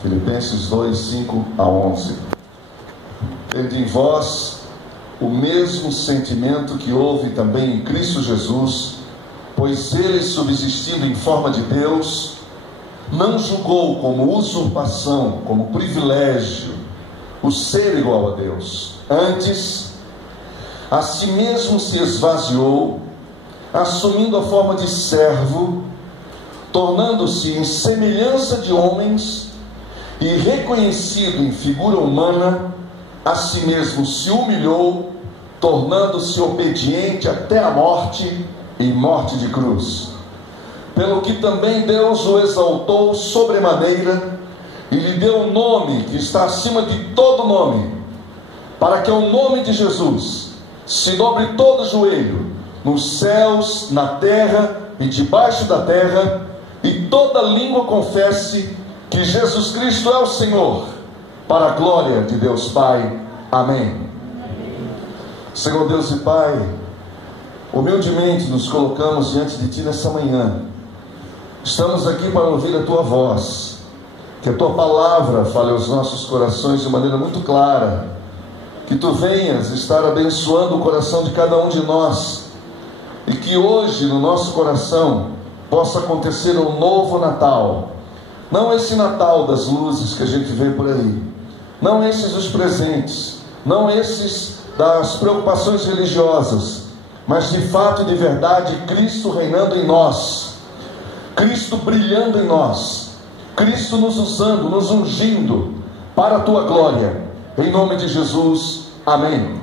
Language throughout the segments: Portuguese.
Filipenses 2, 5 a 11. Tende em vós o mesmo sentimento que houve também em Cristo Jesus, pois ele, subsistindo em forma de Deus, não julgou como usurpação, como privilégio, o ser igual a Deus. Antes, a si mesmo se esvaziou, assumindo a forma de servo, tornando-se em semelhança de homens, e reconhecido em figura humana, a si mesmo se humilhou, tornando-se obediente até a morte, e morte de cruz. Pelo que também Deus o exaltou sobremaneira, e lhe deu um nome que está acima de todo nome, para que ao nome de Jesus se dobre todo joelho, nos céus, na terra e debaixo da terra, e toda língua confesse que Jesus Cristo é o Senhor, para a glória de Deus Pai. Amém. Senhor Deus e Pai, humildemente nos colocamos diante de Ti nessa manhã. Estamos aqui para ouvir a Tua voz, que a Tua palavra fale aos nossos corações de maneira muito clara, que Tu venhas estar abençoando o coração de cada um de nós, e que hoje no nosso coração possa acontecer um novo Natal. Não esse Natal das luzes que a gente vê por aí, não esses os presentes, não esses das preocupações religiosas, mas de fato e de verdade Cristo reinando em nós, Cristo brilhando em nós, Cristo nos usando, nos ungindo para a Tua glória, em nome de Jesus, amém.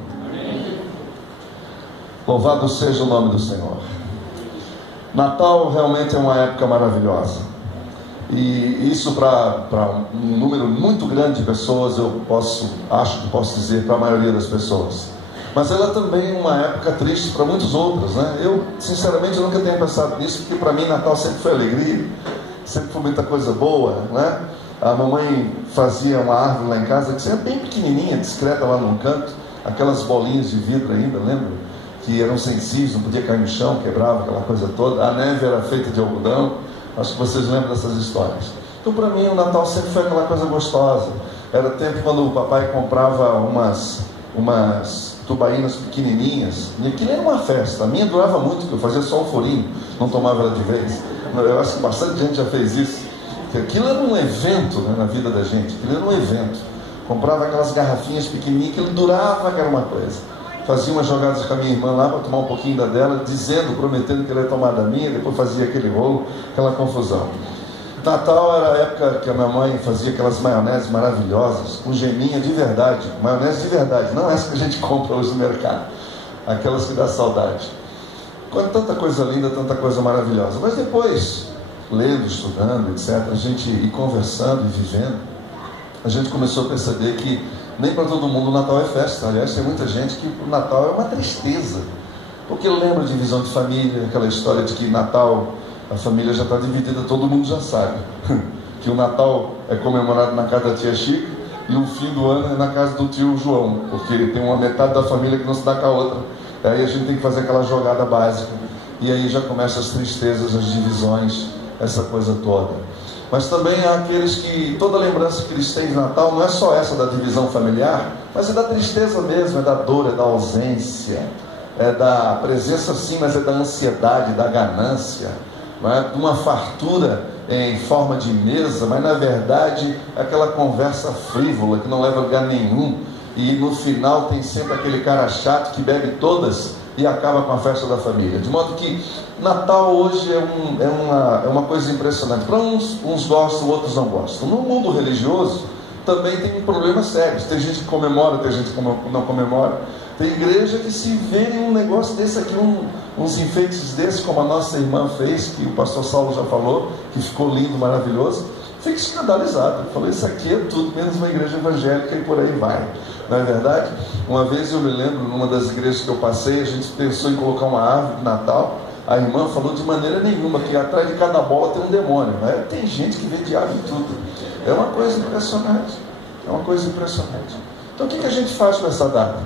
Louvado seja o nome do Senhor. Natal realmente é uma época maravilhosa, e isso para um número muito grande de pessoas, acho que posso dizer para a maioria das pessoas, mas ela também é uma época triste para muitos outros, né? Eu sinceramente nunca tenho pensado nisso, porque para mim Natal sempre foi alegria, sempre foi muita coisa boa, né? A mamãe fazia uma árvore lá em casa que era bem pequenininha, discreta lá num canto, aquelas bolinhas de vidro ainda, lembra? Que eram sensíveis, não podia cair no chão, quebrava aquela coisa toda. A neve era feita de algodão. Acho que vocês lembram dessas histórias. Então para mim o Natal sempre foi aquela coisa gostosa. Era tempo quando o papai comprava umas tubaínas pequenininhas, e aquilo era uma festa. A minha durava muito, porque eu fazia só um furinho, não tomava ela de vez. Eu acho que bastante gente já fez isso, porque aquilo era um evento, né, na vida da gente. Aquilo era um evento. Comprava aquelas garrafinhas pequenininhas, aquilo durava, que era uma coisa. Fazia umas jogadas com a minha irmã lá para tomar um pouquinho da dela, prometendo que ela ia tomar da minha, depois fazia aquele rolo, aquela confusão. Natal era a época que a minha mãe fazia aquelas maioneses maravilhosas, com geminha de verdade, maionese de verdade, não essa que a gente compra hoje no mercado, aquelas que dá saudade. Com tanta coisa linda, tanta coisa maravilhosa. Mas depois, lendo, estudando, etc., a gente ir conversando e vivendo, a gente começou a perceber que nem para todo mundo o Natal é festa. Aliás, tem muita gente que o Natal é uma tristeza, porque lembra de divisão de família, aquela história de que Natal, a família já está dividida, todo mundo já sabe que o Natal é comemorado na casa da tia Chica e o fim do ano é na casa do tio João, porque tem uma metade da família que não se dá com a outra. Aí a gente tem que fazer aquela jogada básica, e aí já começam as tristezas, as divisões, essa coisa toda. Mas também há aqueles que toda lembrança que eles têm de Natal não é só essa da divisão familiar, mas é da tristeza mesmo, é da dor, é da ausência, é da presença sim, mas é da ansiedade, da ganância, não é? De uma fartura em forma de mesa, mas na verdade é aquela conversa frívola que não leva a lugar nenhum, e no final tem sempre aquele cara chato que bebe todas e acaba com a festa da família. De modo que Natal hoje é uma coisa impressionante. Para uns gostam, outros não gostam. No mundo religioso também tem problemas sérios. Tem gente que comemora, tem gente que não comemora. Tem igreja que se vê um negócio desse aqui, uns enfeites desses, como a nossa irmã fez, que o pastor Saulo já falou, que ficou lindo, maravilhoso, fica escandalizado. Falou, isso aqui é tudo menos uma igreja evangélica, e por aí vai. Não é verdade? Uma vez eu me lembro, numa das igrejas que eu passei, a gente pensou em colocar uma árvore de Natal. A irmã falou de maneira nenhuma, que atrás de cada bola tem um demônio. Né? Tem gente que vê diabo em tudo. É uma coisa impressionante. É uma coisa impressionante. Então o que a gente faz com essa data?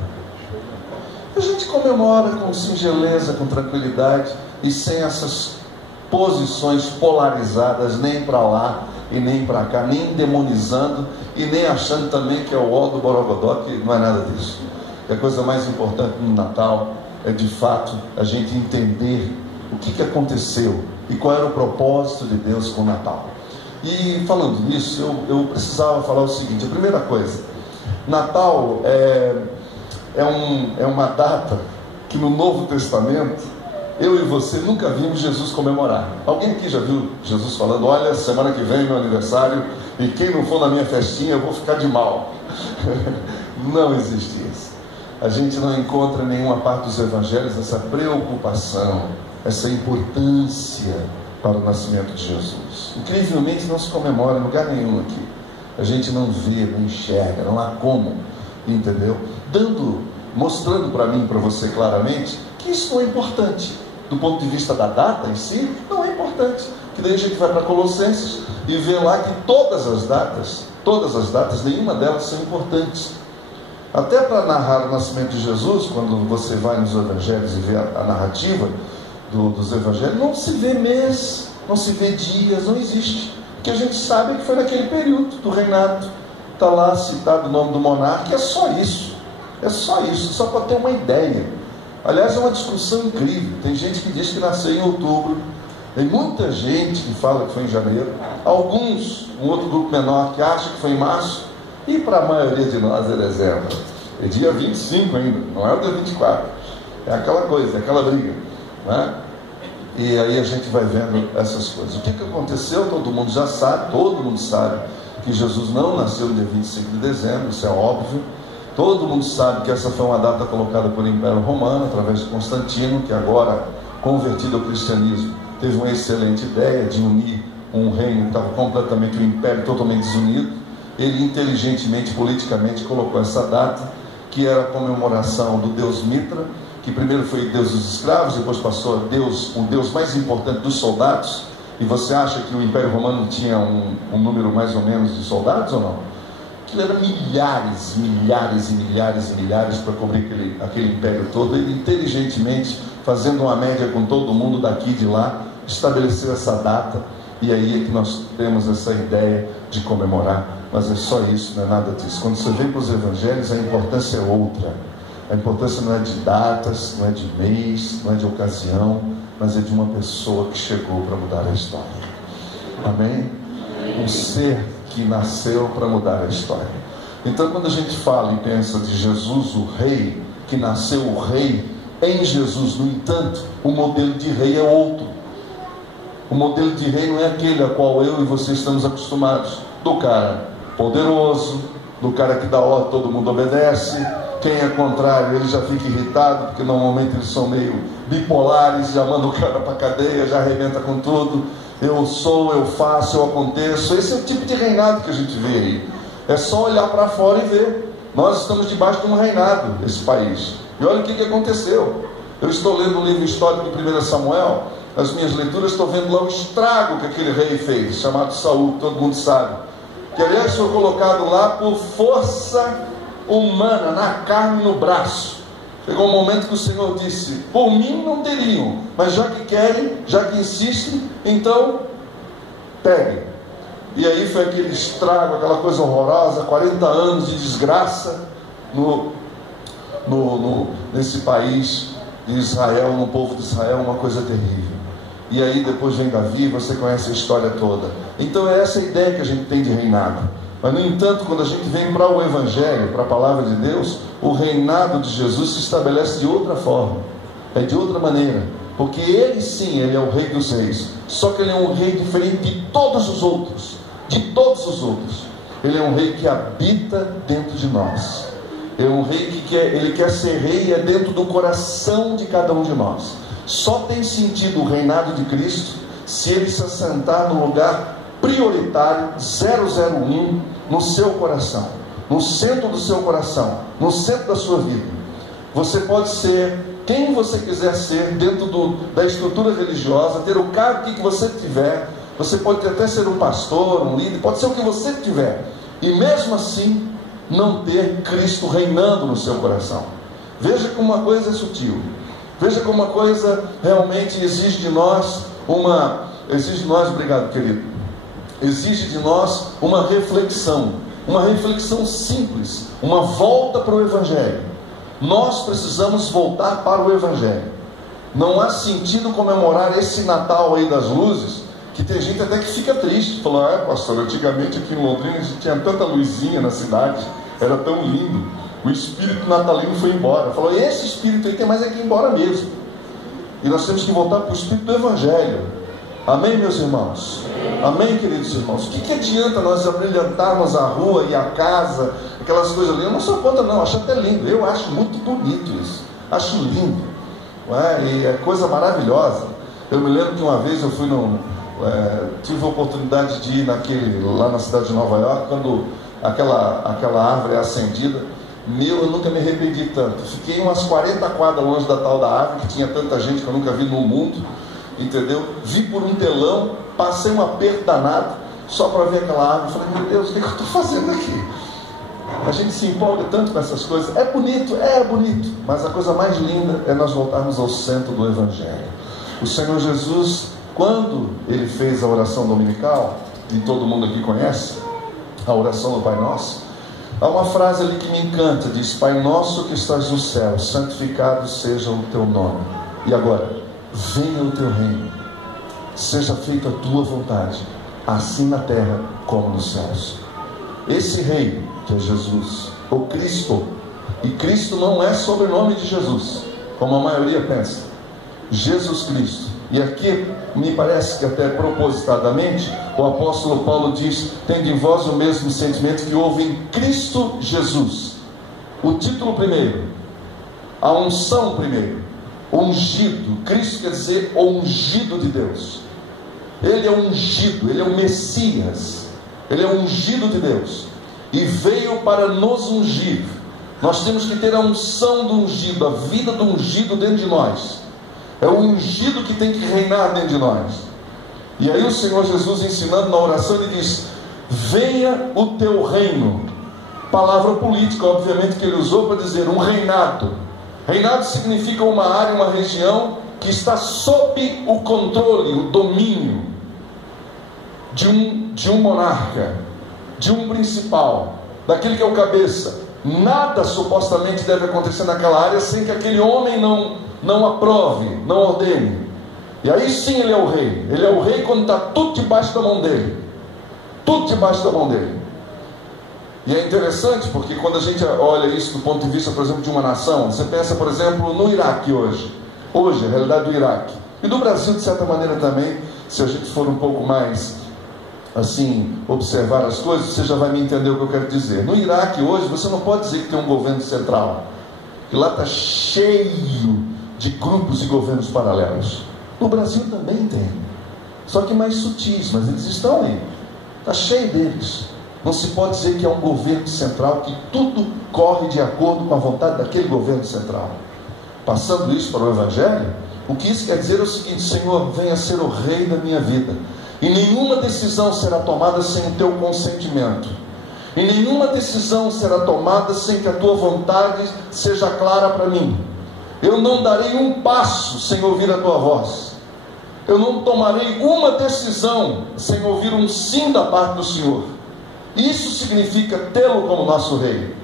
A gente comemora com singeleza, com tranquilidade, e sem essas posições polarizadas, nem para lá, e nem para cá, nem demonizando e nem achando também que é o ó do Borogodó, que não é nada disso. E a coisa mais importante no Natal é, de fato, a gente entender o que aconteceu e qual era o propósito de Deus com o Natal. E falando nisso, eu precisava falar o seguinte: a primeira coisa, Natal é uma data que no Novo Testamento eu e você nunca vimos Jesus comemorar. Alguém aqui já viu Jesus falando: olha, semana que vem é meu aniversário e quem não for na minha festinha eu vou ficar de mal? Não existe isso. A gente não encontra em nenhuma parte dos evangelhos essa preocupação, essa importância para o nascimento de Jesus. Incrivelmente não se comemora em lugar nenhum aqui. A gente não vê, não enxerga, não há como, entendeu? Mostrando para mim e para você claramente que isso não é importante. Do ponto de vista da data em si, não é importante. Que daí a gente vai para Colossenses e vê lá que todas as datas, nenhuma delas são importantes. Até para narrar o nascimento de Jesus, quando você vai nos evangelhos e vê a narrativa dos evangelhos, não se vê mês, não se vê dias, não existe. Porque a gente sabe que foi naquele período do reinado. Está lá citado o nome do monarca, é só isso. É só isso, só para ter uma ideia. Aliás, é uma discussão incrível. Tem gente que diz que nasceu em outubro, tem muita gente que fala que foi em janeiro, alguns, um outro grupo menor, que acha que foi em março, e para a maioria de nós é dezembro. É dia 25 ainda, não é o dia 24. É aquela coisa, é aquela briga, né? E aí a gente vai vendo essas coisas. O que aconteceu? Todo mundo já sabe, todo mundo sabe que Jesus não nasceu no dia 25 de dezembro, isso é óbvio. Todo mundo sabe que essa foi uma data colocada pelo Império Romano, através de Constantino, que agora, convertido ao cristianismo, teve uma excelente ideia de unir um reino que estava completamente, um império totalmente desunido. Ele inteligentemente, politicamente, colocou essa data, que era a comemoração do deus Mitra, que primeiro foi Deus dos escravos, depois passou a o Deus mais importante dos soldados. E você acha que o Império Romano tinha um número mais ou menos de soldados ou não? Aquilo era milhares e milhares para cobrir aquele império todo. Ele inteligentemente, fazendo uma média com todo mundo daqui e de lá, estabeleceu essa data. E aí é que nós temos essa ideia de comemorar. Mas é só isso, não é nada disso. Quando você vem para os evangelhos, a importância é outra. A importância não é de datas, não é de mês, não é de ocasião, mas é de uma pessoa que chegou para mudar a história. Amém? Um ser que nasceu para mudar a história. Então, quando a gente fala e pensa de Jesus, o rei, que nasceu o rei em Jesus, no entanto, o modelo de rei é outro. O modelo de rei não é aquele a qual eu e você estamos acostumados. Do cara poderoso, do cara que dá ordem, todo mundo obedece. Quem é contrário, ele já fica irritado, porque normalmente eles são meio bipolares, já manda o cara para a cadeia, já arrebenta com tudo. Eu sou, eu faço, eu aconteço. Esse é o tipo de reinado que a gente vê aí. É só olhar para fora e ver. Nós estamos debaixo de um reinado, esse país. E olha o que aconteceu. Eu estou lendo um livro histórico de 1 Samuel. Nas minhas leituras estou vendo lá o estrago que aquele rei fez, chamado Saul, todo mundo sabe. Que aliás foi colocado lá por força humana, na carne e no braço. Chegou um momento que o Senhor disse: por mim não teriam, mas já que querem, já que insistem, então peguem. E aí foi aquele estrago, aquela coisa horrorosa, 40 anos de desgraça nesse país de Israel, no povo de Israel, uma coisa terrível. E aí depois vem Davi, você conhece a história toda. Então é essa a ideia que a gente tem de reinado. Mas no entanto, quando a gente vem para o Evangelho, para a Palavra de Deus, o reinado de Jesus se estabelece de outra forma, é de outra maneira. Porque ele sim, ele é o rei dos reis. Só que ele é um rei diferente de todos os outros. De todos os outros. Ele é um rei que habita dentro de nós. É um rei que ele quer ser rei e é dentro do coração de cada um de nós. Só tem sentido o reinado de Cristo se ele se assentar no lugar prioritário, 001, no seu coração, no centro do seu coração, no centro da sua vida. Você pode ser quem você quiser ser dentro da estrutura religiosa, ter o cargo que você tiver. Você pode até ser um pastor, um líder, pode ser o que você tiver, e mesmo assim não ter Cristo reinando no seu coração. Veja como uma coisa é sutil. Veja como uma coisa realmente exige de nós obrigado, querido, exige de nós uma reflexão simples, uma volta para o Evangelho. Nós precisamos voltar para o Evangelho. Não há sentido comemorar esse Natal aí das luzes, que tem gente até que fica triste, falou: pastor, antigamente aqui em Londrina a gente tinha tanta luzinha na cidade, era tão lindo, o espírito natalino foi embora. Falou: esse espírito aí tem mais é que ir embora mesmo, e nós temos que voltar para o espírito do Evangelho. Amém, meus irmãos? Amém, queridos irmãos? O que adianta nós abrilhantarmos a rua e a casa, aquelas coisas ali? Eu não sou contra, não, acho até lindo, eu acho muito bonito isso, acho lindo, não é? E é coisa maravilhosa. Eu me lembro que uma vez eu fui tive a oportunidade de ir lá na cidade de Nova York, quando aquela árvore é acendida. Eu nunca me arrependi tanto. Fiquei umas 40 quadras longe da tal da árvore, que tinha tanta gente que eu nunca vi no mundo, entendeu? Vi por um telão, passei um aperto danado só para ver aquela árvore. Falei: meu Deus, o que eu estou fazendo aqui? A gente se empolga tanto com essas coisas. É bonito, mas a coisa mais linda é nós voltarmos ao centro do Evangelho. O Senhor Jesus, quando Ele fez a oração dominical, e todo mundo aqui conhece a oração do Pai Nosso, há uma frase ali que me encanta, diz: Pai nosso que estás no céu, santificado seja o teu nome. E agora, venha o teu reino, seja feita a tua vontade, assim na terra como nos céus. Esse rei, que é Jesus, o Cristo, e Cristo não é sobrenome de Jesus, como a maioria pensa, Jesus Cristo. E aqui me parece que até propositadamente o apóstolo Paulo diz: tendo em vós o mesmo sentimento que houve em Cristo Jesus. O título primeiro, a unção primeiro, ungido. Cristo quer dizer o ungido de Deus. Ele é ungido, ele é o Messias, ele é ungido de Deus, e veio para nos ungir. Nós temos que ter a unção do ungido, a vida do ungido dentro de nós. É o ungido que tem que reinar dentro de nós. E aí o Senhor Jesus, ensinando na oração, Ele diz: venha o teu reino. Palavra política, obviamente, que Ele usou para dizer um reinado. Reinado significa uma área, uma região que está sob o controle, o domínio de um monarca, de um principal, daquele que é o cabeça. Nada supostamente deve acontecer naquela área sem que aquele homem não aprove, não ordene. E aí sim ele é o rei. Ele é o rei quando está tudo debaixo da mão dele. Tudo debaixo da mão dele. E é interessante porque quando a gente olha isso do ponto de vista, por exemplo, de uma nação, você pensa, por exemplo, no Iraque hoje, a realidade do Iraque, e do Brasil de certa maneira também. Se a gente for um pouco mais assim, observar as coisas, você já vai me entender o que eu quero dizer. No Iraque hoje, você não pode dizer que tem um governo central, que lá está cheio de grupos e governos paralelos. No Brasil também tem, só que mais sutis, mas eles estão aí, está cheio deles. Não se pode dizer que é um governo central, que tudo corre de acordo com a vontade daquele governo central. Passando isso para o Evangelho, o que isso quer dizer é o seguinte: Senhor, venha ser o rei da minha vida, e nenhuma decisão será tomada sem o teu consentimento, e nenhuma decisão será tomada sem que a tua vontade seja clara para mim. Eu não darei um passo sem ouvir a tua voz. Eu não tomarei uma decisão sem ouvir um sim da parte do Senhor. Isso significa tê-lo como nosso rei.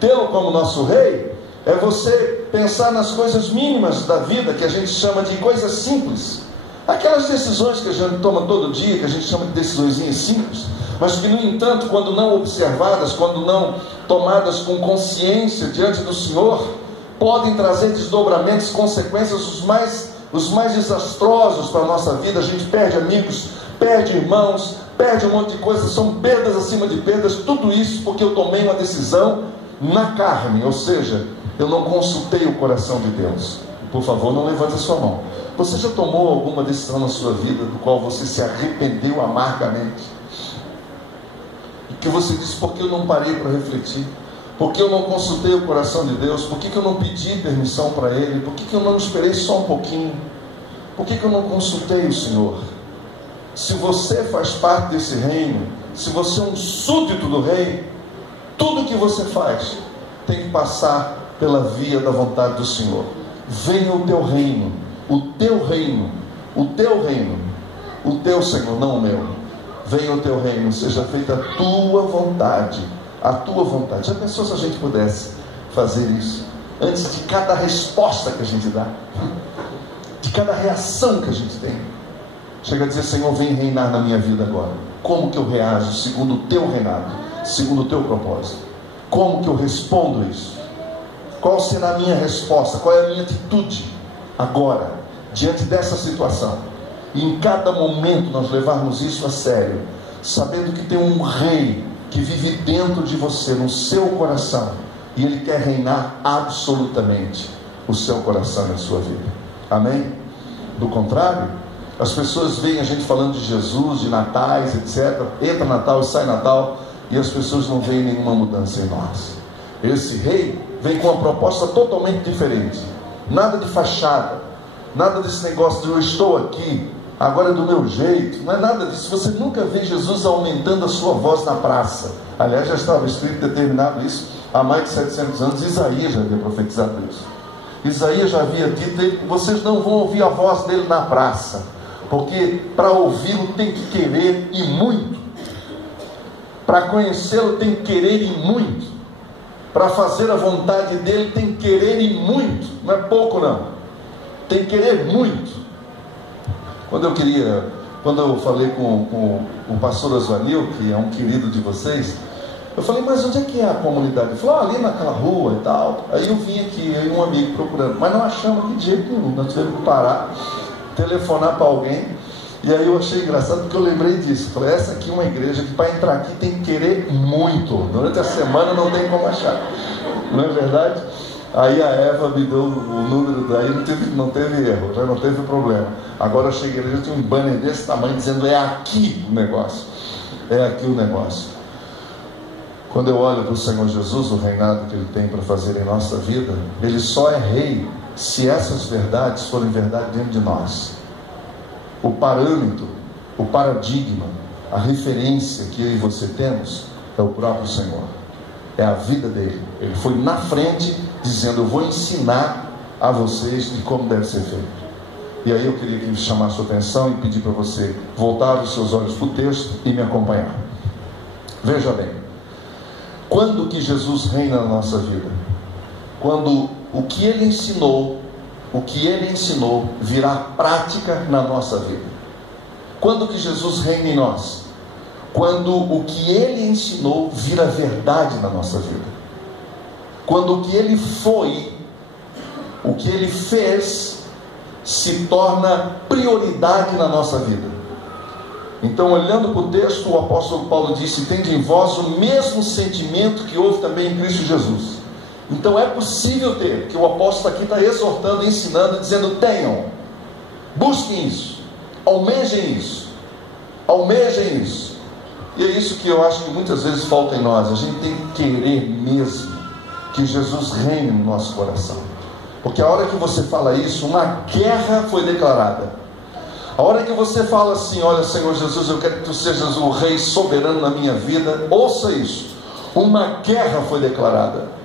Tê-lo como nosso rei é você pensar nas coisas mínimas da vida, que a gente chama de coisas simples. Aquelas decisões que a gente toma todo dia, que a gente chama de decisões simples, mas que, no entanto, quando não observadas, quando não tomadas com consciência diante do Senhor, podem trazer desdobramentos, consequências os mais desastrosos para a nossa vida. A gente perde amigos, perde irmãos, perde um monte de coisas, são perdas acima de perdas, tudo isso porque eu tomei uma decisão na carne, ou seja, eu não consultei o coração de Deus. Por favor, não levante a sua mão. Você já tomou alguma decisão na sua vida do qual você se arrependeu amargamente? E que você disse: por que eu não parei para refletir? Por que eu não consultei o coração de Deus? Por que eu não pedi permissão para Ele? Por que eu não esperei só um pouquinho? Por que eu não consultei o Senhor? Se você faz parte desse reino, se você é um súdito do rei, tudo que você faz tem que passar pela via da vontade do Senhor. Venha o teu reino, o teu reino, o teu reino, o teu, Senhor, não o meu. venha o teu reino, seja feita a tua vontade. A tua vontade. Já pensou se a gente pudesse fazer isso antes de cada resposta que a gente dá, de cada reação que a gente tem? Chega a dizer: Senhor, vem reinar na minha vida agora. Como que eu reajo segundo o teu reinado, segundo o teu propósito? Como que eu respondo isso? Qual será a minha resposta? Qual é a minha atitude agora, diante dessa situação? E em cada momento nós levarmos isso a sério, sabendo que tem um rei que vive dentro de você, no seu coração, e ele quer reinar absolutamente o seu coração e a sua vida. Amém? Do contrário, as pessoas veem a gente falando de Jesus, de natais, etc. Entra Natal e sai Natal, e as pessoas não veem nenhuma mudança em nós. Esse rei vem com uma proposta totalmente diferente. Nada de fachada, nada desse negócio de eu estou aqui, agora é do meu jeito. Não é nada disso. Você nunca vê Jesus aumentando a sua voz na praça. Aliás, já estava escrito, determinado isso há mais de 700 anos. Isaías já havia profetizado isso. Isaías já havia dito: vocês não vão ouvir a voz dele na praça, porque para ouvi-lo tem que querer e muito, para conhecê-lo tem que querer e muito, para fazer a vontade dele tem que querer e muito. Não é pouco não, tem que querer muito. Quando eu falei com o pastor Osvanil, que é um querido de vocês, eu falei: mas onde é que é a comunidade? Ele falou: ali naquela rua e tal. Aí eu vim aqui, eu e um amigo procurando, mas não achamos aqui de jeito nenhum. Nós tivemos que parar, telefonar para alguém. E aí eu achei engraçado, porque eu lembrei disso. Eu falei: essa aqui é uma igreja que para entrar aqui tem que querer muito. Durante a semana não tem como achar. Não é verdade? Aí a Eva me deu o número, daí não teve erro, já não teve problema. Agora eu cheguei ali, já tinha um banner desse tamanho dizendo: é aqui o negócio. É aqui o negócio. Quando eu olho para o Senhor Jesus, o reinado que Ele tem para fazer em nossa vida, Ele só é rei se essas verdades forem verdade dentro de nós. O parâmetro, o paradigma, a referência que eu e você temos é o próprio Senhor. É a vida dele. Ele foi na frente dizendo: eu vou ensinar a vocês de como deve ser feito. E aí eu queria que chamar a sua atenção e pedir para você voltar os seus olhos para o texto e me acompanhar. Veja bem, quando que Jesus reina na nossa vida? Quando o que ele ensinou virá prática na nossa vida. Quando que Jesus reina em nós? Quando o que ele ensinou vira verdade na nossa vida. Quando o que ele foi, o que ele fez, se torna prioridade na nossa vida. Então, olhando para o texto, o apóstolo Paulo disse: tende em vós o mesmo sentimento que houve também em Cristo Jesus. Então é possível ter, que o apóstolo aqui está exortando, ensinando, dizendo: tenham, busquem isso, almejem isso, almejem isso. E é isso que eu acho que muitas vezes falta em nós. A gente tem que querer mesmo que Jesus reine no nosso coração, porque a hora que você fala isso, uma guerra foi declarada. A hora que você fala assim: olha, Senhor Jesus, eu quero que tu sejas o rei soberano na minha vida, ouça isso, uma guerra foi declarada.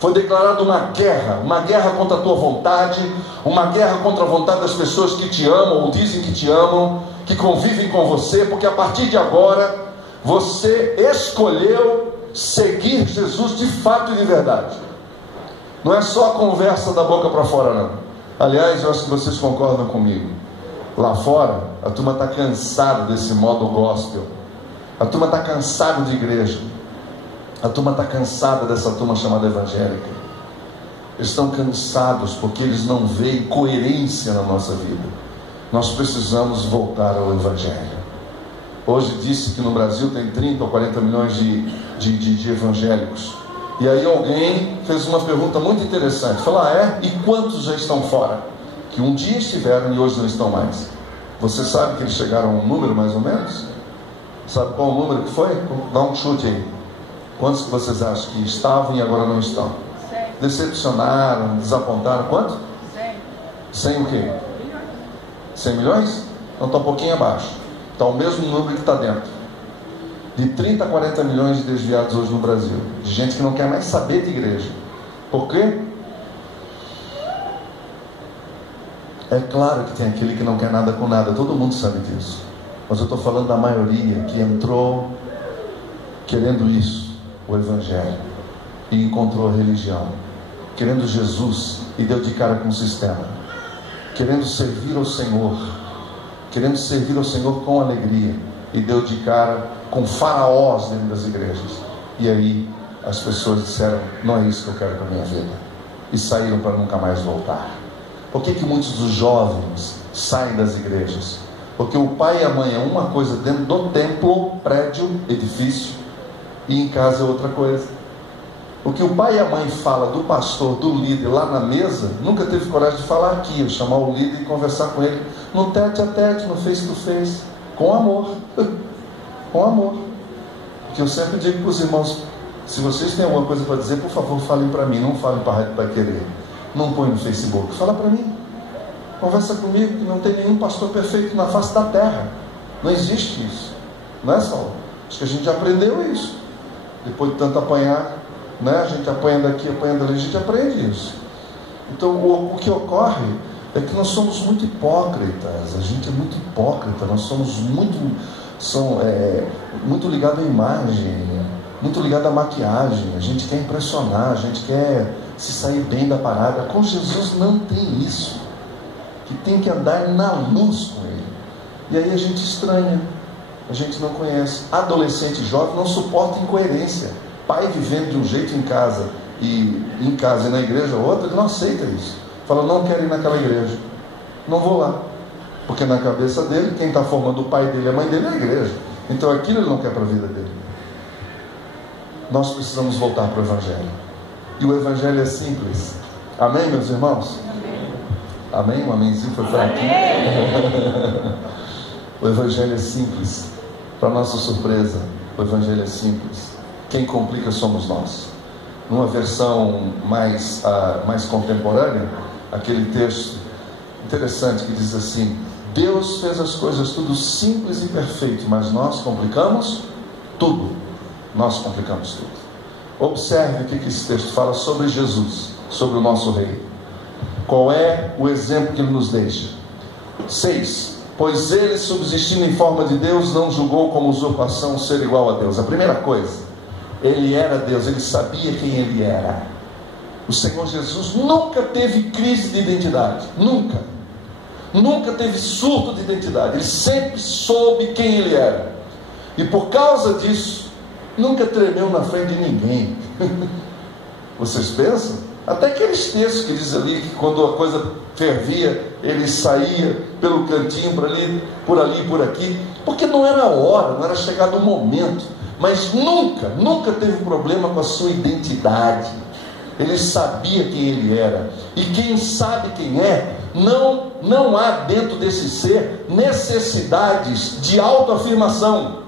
Foi declarada uma guerra contra a tua vontade, uma guerra contra a vontade das pessoas que te amam, ou dizem que te amam, que convivem com você, porque a partir de agora, você escolheu seguir Jesus de fato e de verdade. Não é só a conversa da boca para fora, não. Aliás, eu acho que vocês concordam comigo. Lá fora, a turma está cansada desse modo gospel. A turma está cansada de igreja. A turma está cansada dessa turma chamada evangélica. Eles estão cansados porque eles não veem coerência na nossa vida. Nós precisamos voltar ao evangelho. Hoje disse que no Brasil tem 30 ou 40 milhões de evangélicos. E aí alguém fez uma pergunta muito interessante. Falou: e quantos já estão fora? Que um dia estiveram e hoje não estão mais. Você sabe que eles chegaram a um número mais ou menos? Sabe qual o número que foi? Dá um chute aí. Quantos que vocês acham que estavam e agora não estão? 100. Decepcionaram, desapontaram. Quanto? 100. 100 o quê? 100 milhões? Então está um pouquinho abaixo. Está o mesmo número que está dentro. De 30 a 40 milhões de desviados hoje no Brasil. De gente que não quer mais saber de igreja. Por quê? É claro que tem aquele que não quer nada com nada. Todo mundo sabe disso. Mas eu estou falando da maioria que entrou querendo isso, o Evangelho, e encontrou a religião, querendo Jesus e deu de cara com o sistema, querendo servir ao Senhor com alegria, e deu de cara com faraós dentro das igrejas. E aí as pessoas disseram: não é isso que eu quero para a minha vida, e saíram para nunca mais voltar. Por que muitos dos jovens saem das igrejas? Porque o pai e a mãe é uma coisa dentro do templo, prédio, edifício, e em casa é outra coisa. O que o pai e a mãe fala do pastor, do líder lá na mesa, nunca teve coragem de falar aqui, chamar o líder e conversar com ele no tete a tete, no face to face, com amor. Com amor. Porque eu sempre digo para os irmãos: se vocês têm alguma coisa para dizer, por favor, falem para mim, não falem para a Rádio Pai Querer, não põe no Facebook, fala para mim, conversa comigo, que não tem nenhum pastor perfeito na face da terra, não existe isso, não é, Saulo? Acho que a gente já aprendeu isso, depois de tanto apanhar, né? A gente apanha daqui, apanha dali, a gente aprende isso. Então o que ocorre é que nós somos muito hipócritas, a gente é muito hipócrita, nós somos muito ligado à imagem, muito ligado à maquiagem, a gente quer impressionar, a gente quer se sair bem da parada. Com Jesus não tem isso, que tem que andar na luz com Ele, e aí a gente estranha, a gente não conhece. Adolescente jovem não suporta incoerência, pai vivendo de um jeito em casa e na igreja outra, ele não aceita isso, fala: não quero ir naquela igreja, não vou lá, porque na cabeça dele, quem está formando o pai dele e a mãe dele é a igreja, então aquilo ele não quer para a vida dele. Nós precisamos voltar para o Evangelho, e o Evangelho é simples. Amém, meus irmãos? Amém? Um amenzinho foi fraco. O Evangelho é simples. Para nossa surpresa, o Evangelho é simples. Quem complica somos nós. Numa versão mais contemporânea, aquele texto interessante que diz assim: Deus fez as coisas tudo simples e perfeito, mas nós complicamos tudo. Nós complicamos tudo. Observe o que esse texto fala sobre Jesus, sobre o nosso Rei. Qual é o exemplo que ele nos deixa? 6. Pois ele, subsistindo em forma de Deus, não julgou como usurpação ser igual a Deus. A primeira coisa, ele era Deus, ele sabia quem ele era. O Senhor Jesus nunca teve crise de identidade, nunca teve surto de identidade, ele sempre soube quem ele era, e por causa disso nunca tremeu na frente de ninguém. Vocês pensam? Até aqueles textos que diz ali que quando a coisa fervia, ele saía pelo cantinho por ali e por aqui, porque não era a hora, não era chegado o momento. Mas nunca teve problema com a sua identidade. Ele sabia quem ele era, e quem sabe quem é, não há dentro desse ser necessidades de autoafirmação.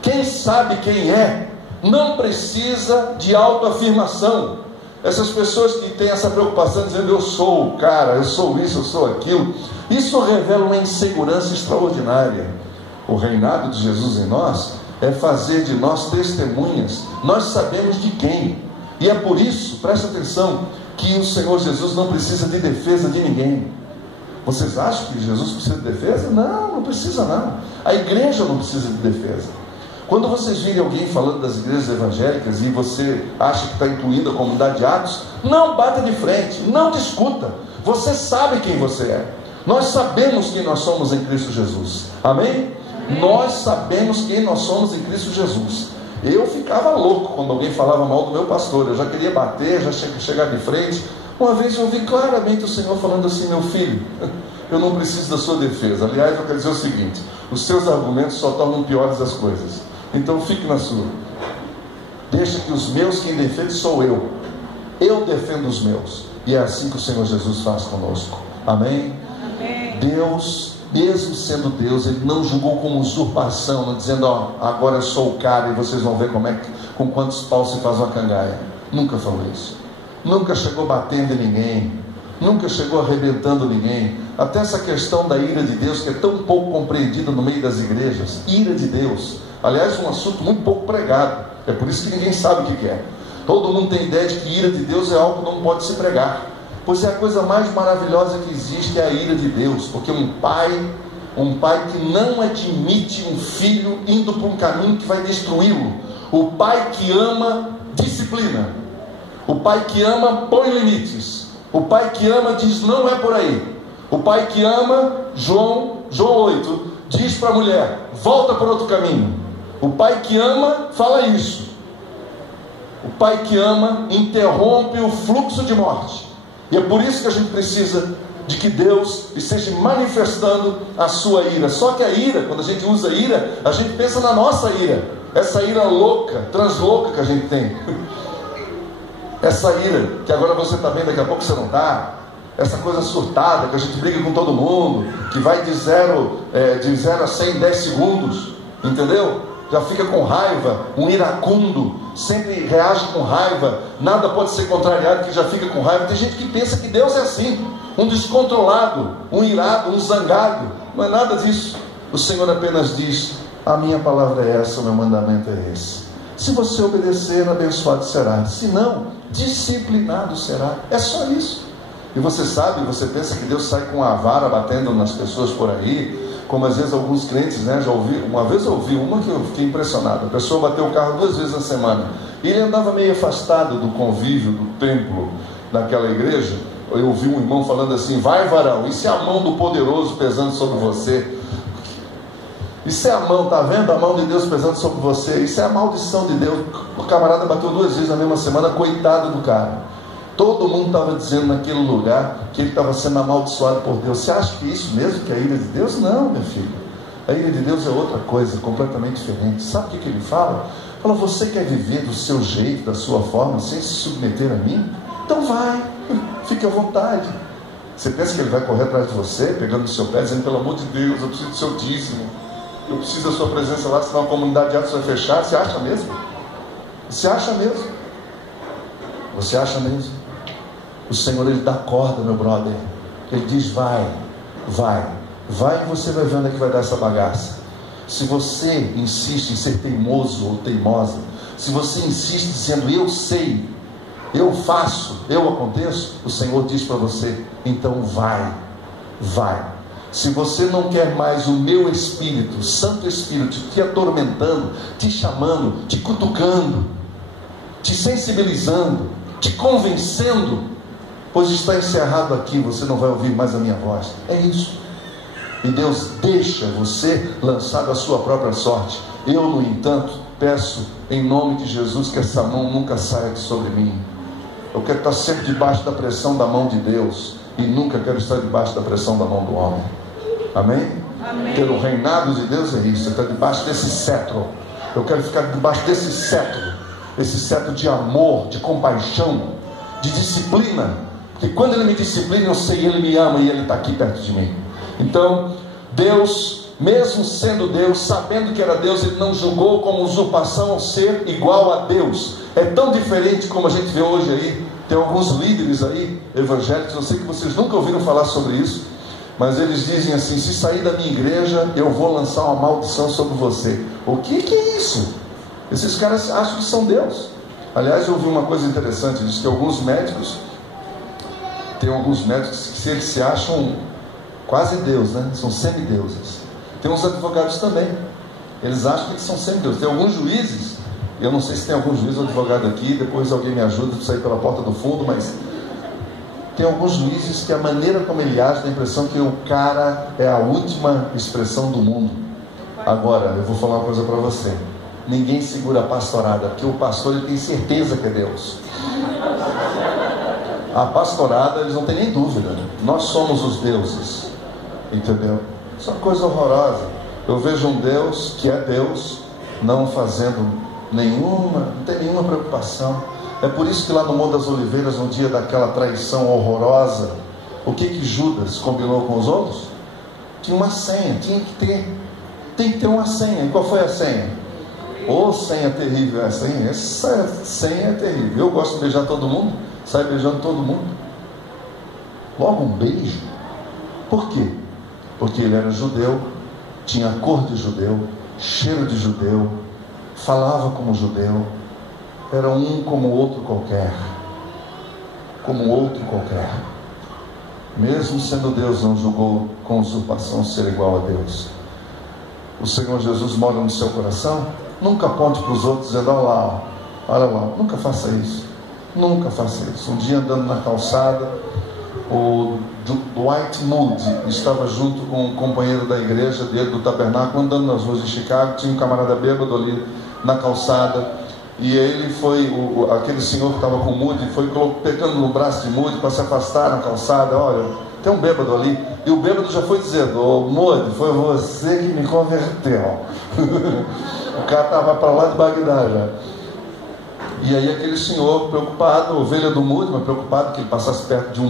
Quem sabe quem é não precisa de autoafirmação. Essas pessoas que têm essa preocupação dizendo: eu sou o cara, eu sou isso, eu sou aquilo, isso revela uma insegurança extraordinária. O reinado de Jesus em nós é fazer de nós testemunhas. Nós sabemos de quem, e é por isso, presta atenção, que o Senhor Jesus não precisa de defesa de ninguém. Vocês acham que Jesus precisa de defesa? Não precisa não. A igreja não precisa de defesa. Quando vocês virem alguém falando das igrejas evangélicas e você acha que está incluindo a comunidade de Atos, não bata de frente, não discuta. Você sabe quem você é. Nós sabemos quem nós somos em Cristo Jesus. Amém? Nós sabemos quem nós somos em Cristo Jesus. Eu ficava louco quando alguém falava mal do meu pastor. Eu já queria bater, já chegar de frente. Uma vez eu ouvi claramente o Senhor falando assim: meu filho, eu não preciso da sua defesa. Aliás, eu quero dizer o seguinte: os seus argumentos só tornam piores as coisas. Então fique na sua. Deixa que os meus, quem defende sou eu. Eu defendo os meus. E é assim que o Senhor Jesus faz conosco. Amém? Amém. Deus, mesmo sendo Deus, Ele não julgou como usurpação, não dizendo: ó, agora eu sou o cara e vocês vão ver com quantos paus se faz uma cangaia. Nunca falou isso. Nunca chegou batendo em ninguém, nunca chegou arrebentando ninguém. Até essa questão da ira de Deus, que é tão pouco compreendida no meio das igrejas. Ira de Deus, aliás, um assunto muito pouco pregado. É por isso que ninguém sabe o que é. Todo mundo tem ideia de que ira de Deus é algo que não pode se pregar. Pois é, a coisa mais maravilhosa que existe é a ira de Deus. Porque um pai Um pai que não admite um filho indo por um caminho que vai destruí-lo. O pai que ama, disciplina. O pai que ama, põe limites. O pai que ama diz, não é por aí. O pai que ama, João 8, diz para a mulher, volta por outro caminho. O pai que ama, fala isso. O pai que ama interrompe o fluxo de morte. E é por isso que a gente precisa de que Deus esteja manifestando a sua ira. Só que a ira, quando a gente usa ira, a gente pensa na nossa ira. Essa ira louca, translouca que a gente tem. Essa ira, que agora você está bem, daqui a pouco você não está. Essa coisa surtada, que a gente briga com todo mundo, que vai de 0 a 100 em 10 segundos. Entendeu? Já fica com raiva, um iracundo, sempre reage com raiva, nada pode ser contrariado, que já fica com raiva. Tem gente que pensa que Deus é assim, um descontrolado, um irado, um zangado. Não é nada disso. O Senhor apenas diz, a minha palavra é essa, o meu mandamento é esse. Se você obedecer, abençoado será. Se não, disciplinado será. É só isso. E você sabe, você pensa que Deus sai com a vara batendo nas pessoas por aí, como às vezes alguns crentes, né, já ouvi, uma vez eu ouvi uma que eu fiquei impressionado. A pessoa bateu o carro 2 vezes na semana, e ele andava meio afastado do convívio, do templo, daquela igreja. Eu ouvi um irmão falando assim, vai varão, isso é a mão do poderoso pesando sobre você. Isso é a mão, está vendo a mão de Deus pesando sobre você? Isso é a maldição de Deus. O camarada bateu 2 vezes na mesma semana, coitado do cara. Todo mundo estava dizendo naquele lugar que ele estava sendo amaldiçoado por Deus. Você acha que isso mesmo que é a ira de Deus? Não, meu filho. A ira de Deus é outra coisa, completamente diferente. Sabe o que ele fala? Fala, você quer viver do seu jeito, da sua forma, sem se submeter a mim? Então vai, fique à vontade. Você pensa que ele vai correr atrás de você, pegando no seu pé, dizendo, pelo amor de Deus, eu preciso do seu dízimo, eu preciso da sua presença lá, senão a comunidade de atos vai fechar. Você acha mesmo? Você acha mesmo? Você acha mesmo? O Senhor, Ele dá corda, meu brother. Ele diz, vai e você vai ver onde é que vai dar essa bagaça. Se você insiste em ser teimoso ou teimosa, se você insiste dizendo, eu sei, eu faço, eu aconteço, o Senhor diz para você, então vai. Se você não quer mais o meu Espírito, o Santo Espírito, te atormentando, te chamando, te cutucando, te sensibilizando, te convencendo, pois está encerrado aqui, você não vai ouvir mais a minha voz. É isso. E Deus deixa você lançado à sua própria sorte. Eu, no entanto, peço em nome de Jesus que essa mão nunca saia de sobre mim. Eu quero estar sempre debaixo da pressão da mão de Deus e nunca quero estar debaixo da pressão da mão do homem. Amém? Amém. Pelo reinado de Deus é isso. Você está debaixo desse cetro. Eu quero ficar debaixo desse cetro. Esse cetro de amor, de compaixão, de disciplina. Porque quando Ele me disciplina, eu sei, Ele me ama e Ele está aqui perto de mim. Então, Deus, mesmo sendo Deus, sabendo que era Deus, Ele não julgou como usurpação ao ser igual a Deus. É tão diferente como a gente vê hoje aí. Tem alguns líderes aí, evangélicos, eu sei que vocês nunca ouviram falar sobre isso, mas eles dizem assim, se sair da minha igreja, eu vou lançar uma maldição sobre você. O que é isso? Esses caras acham que são Deus. Aliás, eu ouvi uma coisa interessante, diz que tem alguns médicos que eles se acham quase Deus, né? São semideuses. Tem uns advogados também, eles acham que eles são semideuses. Tem alguns juízes, eu não sei se tem algum juiz ou advogado aqui, depois alguém me ajuda a sair pela porta do fundo, mas tem alguns juízes que a maneira como ele age dá a impressão que o cara é a última expressão do mundo. Agora, eu vou falar uma coisa para você, ninguém segura a pastorada, porque o pastor ele tem certeza que é Deus. A pastorada, eles não têm nem dúvida, nós somos os deuses, entendeu? Isso é uma coisa horrorosa. Eu vejo um Deus que é Deus, não fazendo não tem nenhuma preocupação. É por isso que lá no Monte das Oliveiras, no dia daquela traição horrorosa, o que Judas combinou com os outros? Tinha uma senha, tem que ter uma senha. E qual foi a senha? Ô senha terrível essa, hein? Essa senha é terrível. Eu gosto de beijar todo mundo, sai beijando todo mundo. Logo um beijo. Por quê? Porque ele era judeu, tinha a cor de judeu, cheiro de judeu, falava como judeu, era um como outro qualquer. Como outro qualquer. mesmo sendo Deus, não julgou com usurpação ser igual a Deus. O Senhor Jesus mora no seu coração? Nunca aponte para os outros dizendo: olha lá, nunca faça isso. Nunca faça isso. Um dia, andando na calçada, o Dwight Moody estava junto com um companheiro da igreja dele, do tabernáculo, andando nas ruas de Chicago. Tinha um camarada bêbado ali na calçada, e ele foi, aquele senhor que estava com o Moody, foi pegando no braço de Moody para se afastar na calçada. Olha, tem um bêbado ali. E o bêbado já foi dizendo: Moody, foi você que me converteu. O cara estava para lá de Bagdá já. E aí aquele senhor, preocupado, ovelha do Moody, mas preocupado que ele passasse perto de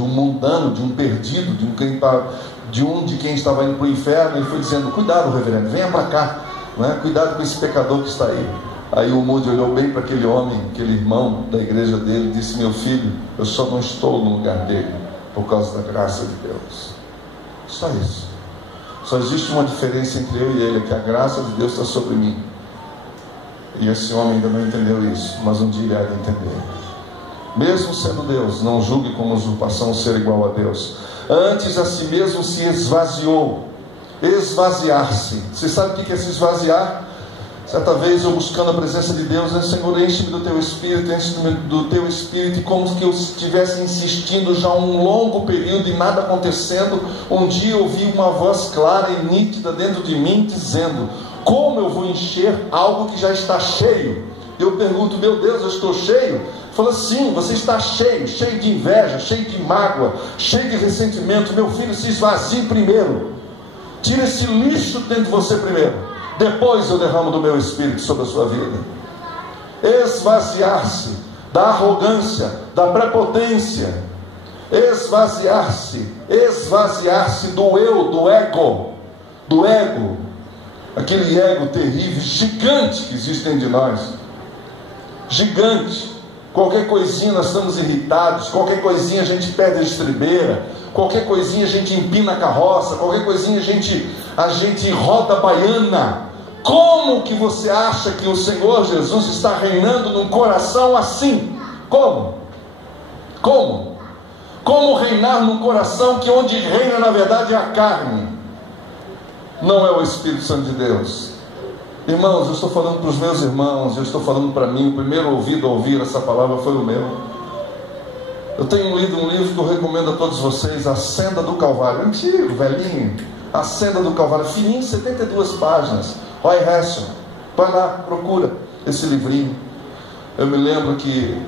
um mundano, de um perdido, de quem estava indo para o inferno, ele foi dizendo: cuidado, reverendo, venha para cá, não é? Cuidado com esse pecador que está aí. Aí o Moody olhou bem para aquele homem, aquele irmão da igreja dele, e disse: meu filho, eu só não estou no lugar dele por causa da graça de Deus. Só isso. Só existe uma diferença entre eu e ele, é que a graça de Deus está sobre mim. E esse homem ainda não entendeu isso, mas um dia ele há de entender. Mesmo sendo Deus, não julgue como usurpação ser igual a Deus. Antes a si mesmo se esvaziou. Esvaziar-se. Você sabe o que é se esvaziar? Certa vez eu, buscando a presença de Deus, Senhor, enche-me do teu Espírito, e como que eu estivesse insistindo já um longo período e nada acontecendo, um dia eu ouvi uma voz clara e nítida dentro de mim dizendo: como eu vou encher algo que já está cheio? Eu pergunto: meu Deus, eu estou cheio? Fala: sim, você está cheio de inveja, cheio de mágoa, cheio de ressentimento. Meu filho, se esvazie primeiro. Tira esse lixo dentro de você primeiro. Depois eu derramo do meu Espírito sobre a sua vida. Esvaziar-se da arrogância, da prepotência. Esvaziar-se do eu, do ego. Aquele ego terrível, gigante que existe dentro de nós. Gigante. Qualquer coisinha nós estamos irritados, qualquer coisinha a gente perde a estribeira, qualquer coisinha a gente empina a carroça, qualquer coisinha a gente roda a baiana. Como que você acha que o Senhor Jesus está reinando num coração assim? Como? Como reinar num coração que onde reina na verdade é a carne, não é o Espírito Santo de Deus? Irmãos, eu estou falando para os meus irmãos, eu estou falando para mim. O primeiro ouvido a ouvir essa palavra foi o meu. Eu tenho lido um livro que eu recomendo a todos vocês, A Senda do Calvário, antigo, velhinho, A Senda do Calvário, fininho, 72 páginas, Roy Hession. Vai lá, procura esse livrinho. Eu me lembro que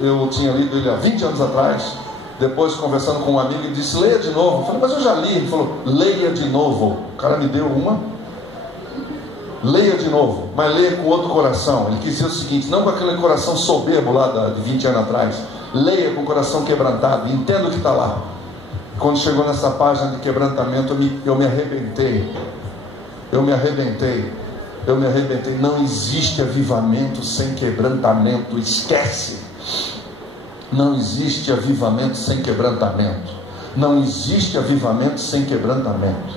eu tinha lido ele há 20 anos atrás. Depois, conversando com um amigo, ele disse: leia de novo. Eu falei: mas eu já li. Ele falou: leia de novo. O cara me deu uma. Leia de novo, mas leia com outro coração. Ele quis dizer o seguinte: não com aquele coração soberbo lá de 20 anos atrás. Leia com o coração quebrantado, entenda o que está lá. Quando chegou nessa página de quebrantamento, eu me arrebentei. Não existe avivamento sem quebrantamento. Esquece. Não existe avivamento sem quebrantamento. Não existe avivamento sem quebrantamento.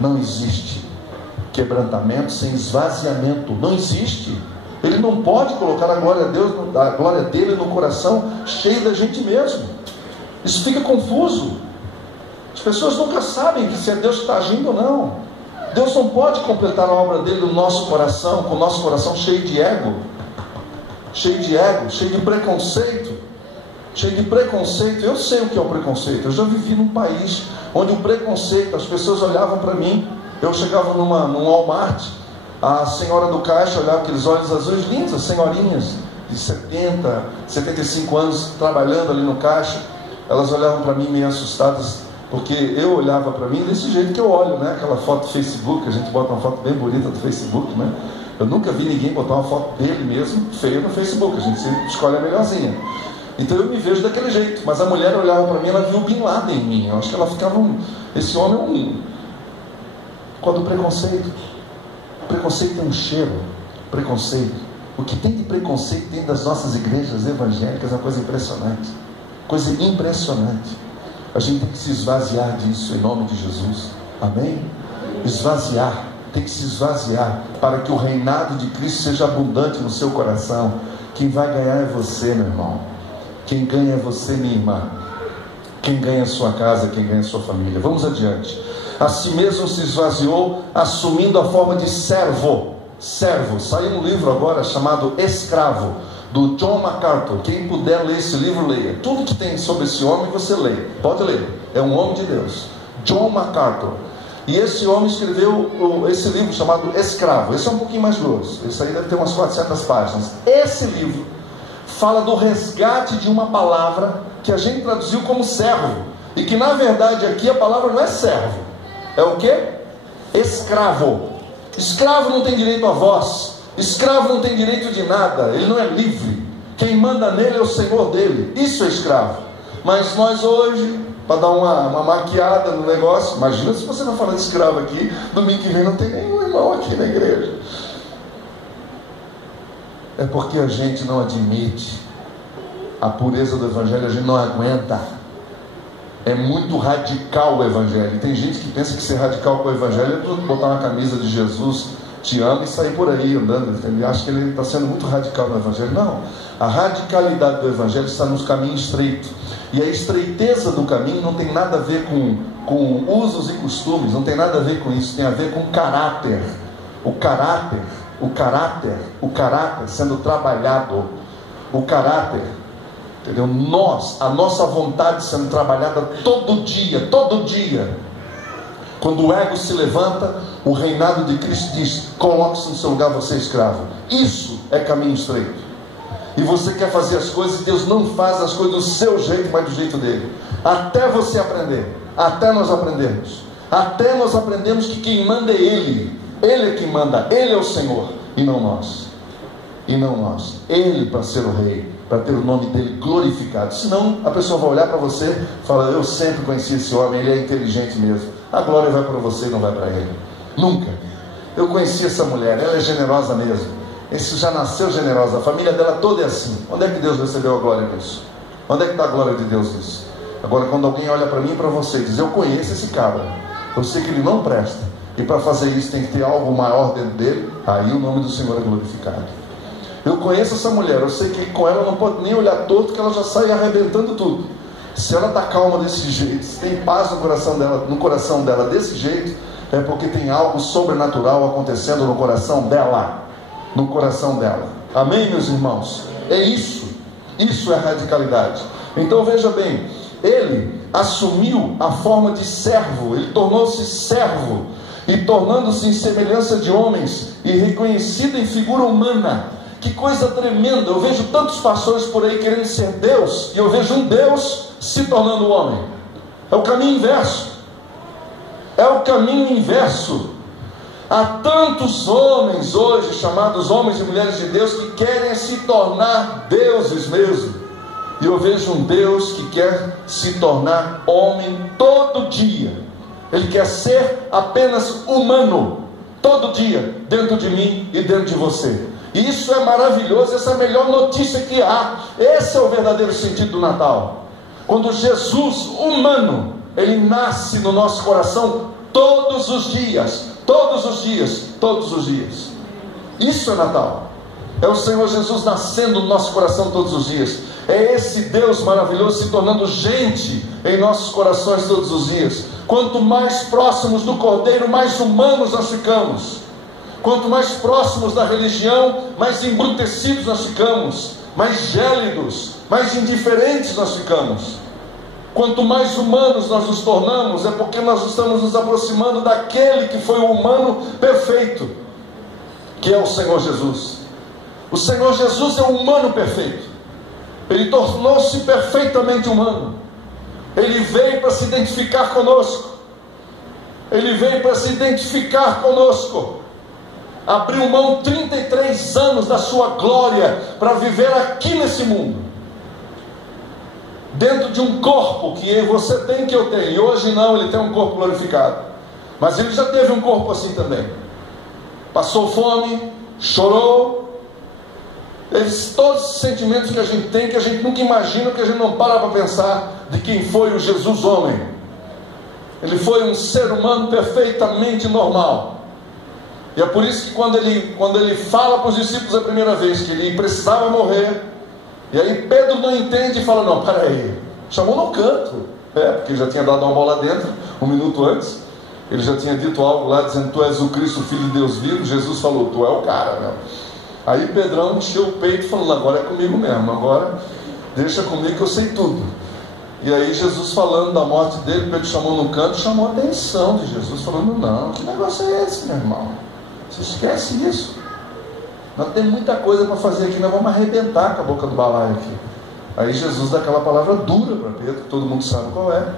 Não existe quebrantamento sem esvaziamento. Não existe. Ele não pode colocar a glória a Deus, a glória dele no coração cheio da gente mesmo. Isso fica confuso. As pessoas nunca sabem que se é Deus que está agindo ou não. Deus não pode completar a obra dele no nosso coração, com o nosso coração cheio de ego, cheio de preconceito. Eu sei o que é o preconceito. Eu já vivi num país onde o preconceito, as pessoas olhavam para mim. Eu chegava num Walmart, a senhora do caixa olhava aqueles olhos azuis lindos, as senhorinhas de 70, 75 anos trabalhando ali no caixa. Elas olhavam para mim meio assustadas, porque eu olhava para mim desse jeito que eu olho, né? Aquela foto do Facebook, a gente bota uma foto bem bonita do Facebook, né? Eu nunca vi ninguém botar uma foto dele mesmo feia no Facebook. A gente sempre escolhe a melhorzinha. Então eu me vejo daquele jeito. Mas a mulher olhava para mim, ela viu o Bin Laden em mim. Eu acho que ela ficava esse homem quando o preconceito tem um cheiro. Preconceito. O que tem de preconceito dentro das nossas igrejas evangélicas é uma coisa impressionante. A gente tem que se esvaziar disso em nome de Jesus. Amém? Esvaziar. Tem que se esvaziar para que o reinado de Cristo seja abundante no seu coração. Quem vai ganhar é você, meu irmão. Quem ganha é você, minha irmã. Quem ganha a sua casa, quem ganha a sua família. Vamos adiante. A si mesmo se esvaziou, assumindo a forma de servo. Servo. Saiu um livro agora chamado Escravo, do John MacArthur. Quem puder ler esse livro, leia. Tudo que tem sobre esse homem, você lê. Pode ler. É um homem de Deus. John MacArthur. E esse homem escreveu esse livro chamado Escravo. Esse é um pouquinho mais grosso. Esse aí deve ter umas 400 páginas. Esse livro fala do resgate de uma palavra que a gente traduziu como servo. E que na verdade aqui a palavra não é servo. É o que? Escravo. Escravo não tem direito a voz. Escravo não tem direito de nada. Ele não é livre. Quem manda nele é o Senhor dele. Isso é escravo. Mas nós hoje, para dar uma maquiada no negócio, imagina se você não falar de escravo aqui, domingo que vem não tem nenhum irmão aqui na igreja. É porque a gente não admite a pureza do Evangelho, a gente não aguenta. É muito radical o Evangelho. E tem gente que pensa que ser radical com o Evangelho é botar uma camisa de Jesus te ama e sair por aí andando. Ele acha que ele está sendo muito radical no Evangelho. Não, a radicalidade do Evangelho está nos caminhos estreitos. E a estreiteza do caminho não tem nada a ver com usos e costumes, não tem nada a ver com isso, tem a ver com caráter. O caráter sendo trabalhado, o caráter, entendeu? A nossa vontade sendo trabalhada todo dia. Quando o ego se levanta, o reinado de Cristo diz: coloque-se no seu lugar, você é escravo. Isso é caminho estreito. E você quer fazer as coisas, e Deus não faz as coisas do seu jeito, mas do jeito dele. Até você aprender, até nós aprendermos. Até nós aprendemos que quem manda é Ele. Ele é quem manda, Ele é o Senhor, e não nós. Ele para ser o rei, para ter o nome dele glorificado. Senão a pessoa vai olhar para você e falar: eu sempre conheci esse homem, ele é inteligente mesmo. A glória vai para você e não vai para ele. Nunca. Eu conheci essa mulher, ela é generosa mesmo. Esse já nasceu generosa, a família dela toda é assim. Onde é que Deus recebeu a glória nisso? Onde é que está a glória de Deus nisso? Agora, quando alguém olha para mim e para você e diz: eu conheço esse cara, eu sei que ele não presta, e para fazer isso tem que ter algo maior dentro dele, aí o nome do Senhor é glorificado. Eu conheço essa mulher, eu sei que com ela não pode nem olhar torto, que ela já sai arrebentando tudo. Se ela está calma desse jeito, se tem paz no coração dela desse jeito, é porque tem algo sobrenatural acontecendo no coração dela. Amém, meus irmãos? É isso é radicalidade. Então veja bem, ele assumiu a forma de servo, ele tornou-se servo, e tornando-se em semelhança de homens, e reconhecido em figura humana. Que coisa tremenda! Eu vejo tantos pastores por aí querendo ser Deus, e eu vejo um Deus se tornando homem. É o caminho inverso. Há tantos homens hoje, chamados homens e mulheres de Deus, que querem se tornar deuses mesmo. E eu vejo um Deus que quer se tornar homem todo dia. Ele quer ser apenas humano, todo dia, dentro de mim e dentro de você. E isso é maravilhoso, essa é a melhor notícia que há. Esse é o verdadeiro sentido do Natal. Quando Jesus humano, ele nasce no nosso coração todos os dias. Isso é Natal. É o Senhor Jesus nascendo no nosso coração todos os dias. É esse Deus maravilhoso se tornando gente em nossos corações todos os dias. Quanto mais próximos do Cordeiro, mais humanos nós ficamos. Quanto mais próximos da religião, mais embrutecidos nós ficamos, mais gélidos, mais indiferentes nós ficamos. Quanto mais humanos nós nos tornamos, é porque nós estamos nos aproximando daquele que foi o humano perfeito, que é o Senhor Jesus. O Senhor Jesus é o humano perfeito. Ele tornou-se perfeitamente humano. Ele veio para se identificar conosco. Abriu mão 33 anos da sua glória para viver aqui nesse mundo, dentro de um corpo que você tem, que eu tenho. E hoje não, ele tem um corpo glorificado, mas ele já teve um corpo assim também. Passou fome, chorou. Todos os sentimentos que a gente tem, que a gente nunca imagina, que a gente não para pensar de quem foi o Jesus homem. Ele foi um ser humano perfeitamente normal. E é por isso que quando ele fala para os discípulos a primeira vez que ele precisava morrer, e aí Pedro não entende e fala: não, peraí, chamou no canto, Porque ele já tinha dado uma bola dentro, 1 minuto antes. Ele já tinha dito algo lá, dizendo: tu és o Cristo, filho de Deus vivo. Jesus falou: tu é o cara, né? Aí Pedrão encheu o peito e falou: agora é comigo mesmo, agora deixa comigo que eu sei tudo. E aí Jesus, falando da morte dele, Pedro chamou no canto, chamou a atenção de Jesus, falando: não, que negócio é esse, meu irmão? Você esquece isso. Nós temos muita coisa para fazer aqui, nós vamos arrebentar com a boca do balaio aqui. Aí Jesus dá aquela palavra dura para Pedro, que todo mundo sabe qual é: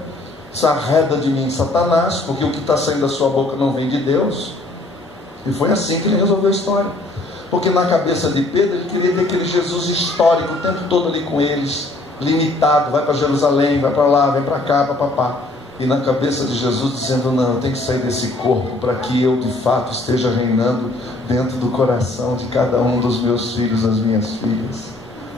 se arreda de mim, Satanás, porque o que está saindo da sua boca não vem de Deus. E foi assim que ele resolveu a história. Porque na cabeça de Pedro, ele queria ver aquele Jesus histórico o tempo todo ali com eles, limitado, vai para Jerusalém, vai para lá, vem para cá, papapá. E na cabeça de Jesus dizendo: não, eu tenho que sair desse corpo para que eu de fato esteja reinando dentro do coração de cada um dos meus filhos, das minhas filhas.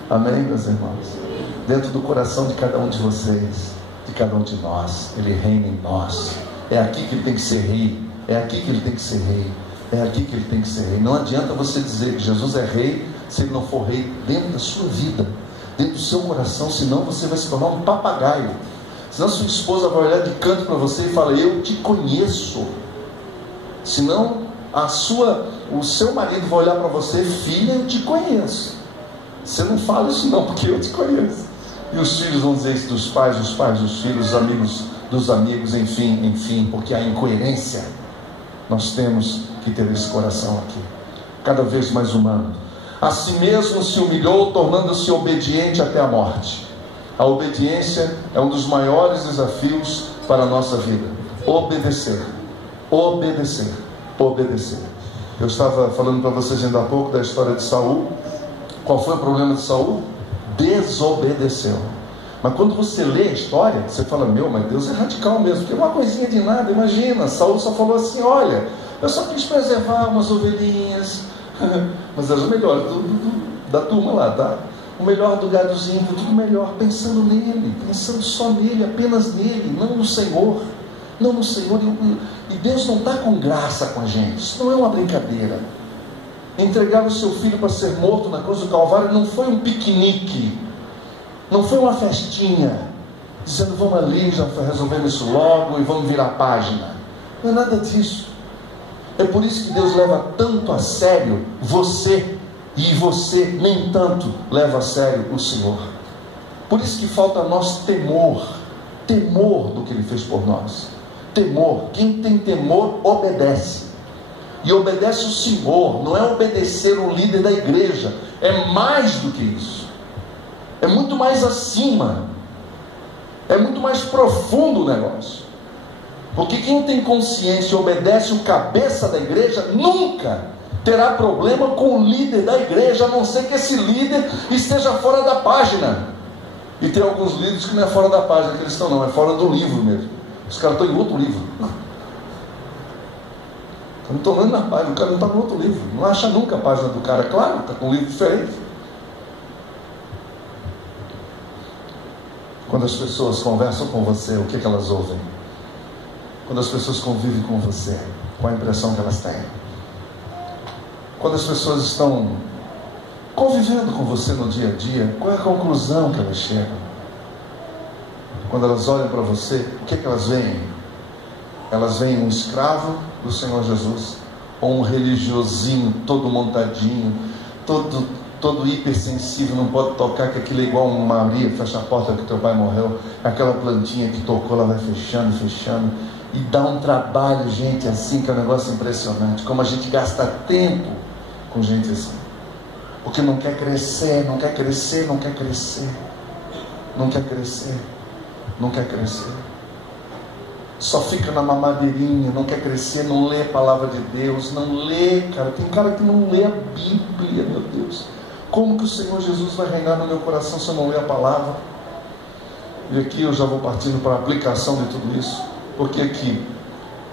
Amém, meus irmãos? Dentro do coração de cada um de vocês, de cada um de nós, Ele reina em nós. É aqui que Ele tem que ser rei, é aqui que Ele tem que ser rei, é aqui que Ele tem que ser rei. Não adianta você dizer que Jesus é rei se Ele não for rei dentro da sua vida, dentro do seu coração, senão você vai se tornar um papagaio. Senão sua esposa vai olhar de canto para você e fala: eu te conheço. Senão o seu marido vai olhar para você: filha, eu te conheço. Você não fala isso não, porque eu te conheço. E os filhos vão dizer isso dos pais dos filhos, os amigos dos amigos, enfim, porque há incoerência. Nós temos que ter esse coração aqui, cada vez mais humano. A si mesmo se humilhou, tornando-se obediente até a morte. A obediência é um dos maiores desafios para a nossa vida. Obedecer, obedecer, obedecer. Eu estava falando para vocês ainda há pouco da história de Saul. Qual foi o problema de Saul? Desobedeceu. Mas quando você lê a história, você fala: meu, mas Deus é radical mesmo, porque é uma coisinha de nada. Imagina, Saul só falou assim: olha, eu só quis preservar umas ovelhinhas, mas eram as melhores da turma lá, tá? O melhor do gadozinho, tudo melhor, pensando nele, pensando só nele, apenas nele, não no Senhor, não no Senhor. E Deus não está com graça com a gente, isso não é uma brincadeira. Entregar o seu filho para ser morto na cruz do Calvário não foi um piquenique, não foi uma festinha, dizendo: vamos ali, já resolvemos isso logo e vamos virar a página. Não é nada disso. É por isso que Deus leva tanto a sério você, e você nem tanto leva a sério o Senhor. Por isso que falta a nós temor do que Ele fez por nós. Temor. Quem tem temor obedece. E obedece o Senhor. Não é obedecer o líder da igreja, é mais do que isso, é muito mais acima, é muito mais profundo o negócio. Porque quem tem consciência e obedece o cabeça da igreja nunca terá problema com o líder da igreja, a não ser que esse líder esteja fora da página. E tem alguns líderes que não é fora da página que eles estão, não, é fora do livro mesmo. Os caras estão em outro livro. Eu não estou lendo na página, o cara não está no outro livro. Não acha nunca a página do cara, claro, está com um livro diferente. Quando as pessoas conversam com você, o que elas ouvem? Quando as pessoas convivem com você, qual a impressão que elas têm? Quando as pessoas estão convivendo com você no dia a dia, qual é a conclusão que elas chegam? Quando elas olham para você, o que elas veem? Elas veem um escravo do Senhor Jesus, ou um religiosinho todo montadinho, todo hipersensível, não pode tocar, que aquilo é igual uma Maria, fecha a porta que teu pai morreu, aquela plantinha que tocou, ela vai fechando, e dá um trabalho, gente, assim, que é um negócio impressionante, como a gente gasta tempo com gente assim, porque não quer crescer, só fica na mamadeirinha, não quer crescer, não lê a palavra de Deus, não lê, cara. Tem cara que não lê a Bíblia, meu Deus. Como que o Senhor Jesus vai reinar no meu coração se eu não ler a palavra? E aqui eu já vou partindo para a aplicação de tudo isso, porque aqui,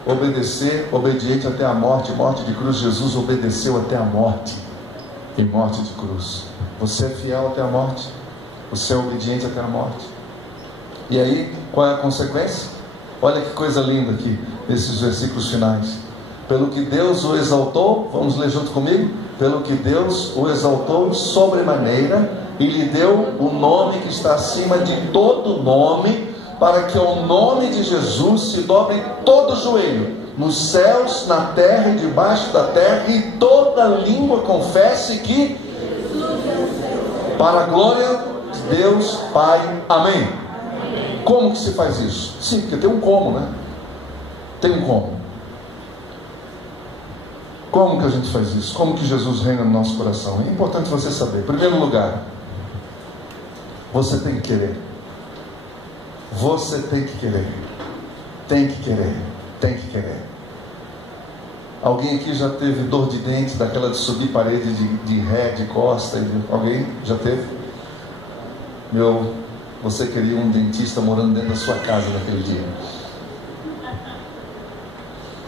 obedecer, obediente até a morte de cruz. Jesus obedeceu até a morte, e morte de cruz. Você é fiel até a morte, você é obediente até a morte. E aí, qual é a consequência? Olha que coisa linda aqui, nesses versículos finais. Pelo que Deus o exaltou, vamos ler junto comigo? Pelo que Deus o exaltou sobremaneira, e lhe deu o nome que está acima de todo nome, para que ao nome de Jesus se dobre todo o joelho, nos céus, na terra e debaixo da terra, e toda língua confesse que, para a glória de Deus Pai. Amém. Como que se faz isso? Sim, porque tem um como, né? Tem um como. Como que a gente faz isso? Como que Jesus reina no nosso coração? É importante você saber. Em primeiro lugar, você tem que querer. Você tem que querer. Tem que querer. Tem que querer. Alguém aqui já teve dor de dente, daquela de subir parede de ré, de costa? Alguém já teve? Você queria um dentista morando dentro da sua casa naquele dia.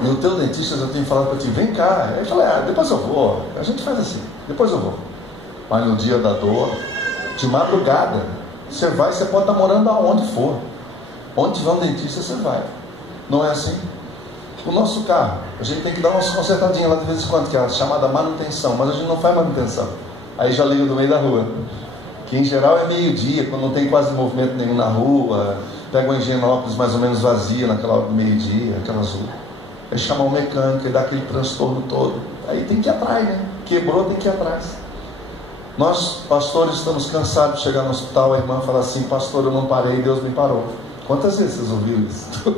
E o teu dentista já tem falado para ti, vem cá. Aí eu falei, depois eu vou. A gente faz assim, depois eu vou. Mas no dia da dor, de madrugada, você vai, você pode estar morando aonde for. Onde tiver um dentista, você vai. Não é assim? O nosso carro, a gente tem que dar uma consertadinha lá de vez em quando, que é a chamada manutenção, mas a gente não faz manutenção. Aí já liga no meio da rua, que em geral é meio-dia, quando não tem quase movimento nenhum na rua, pega uma Higienópolis mais ou menos vazia naquela hora do meio-dia, aquela azul. Aí chamar o mecânico e dá aquele transtorno todo. Aí tem que ir atrás, né? Quebrou, tem que ir atrás. Nós, pastores, estamos cansados de chegar no hospital, a irmã fala assim, pastor, eu não parei, Deus me parou. Quantas vezes vocês ouviram isso?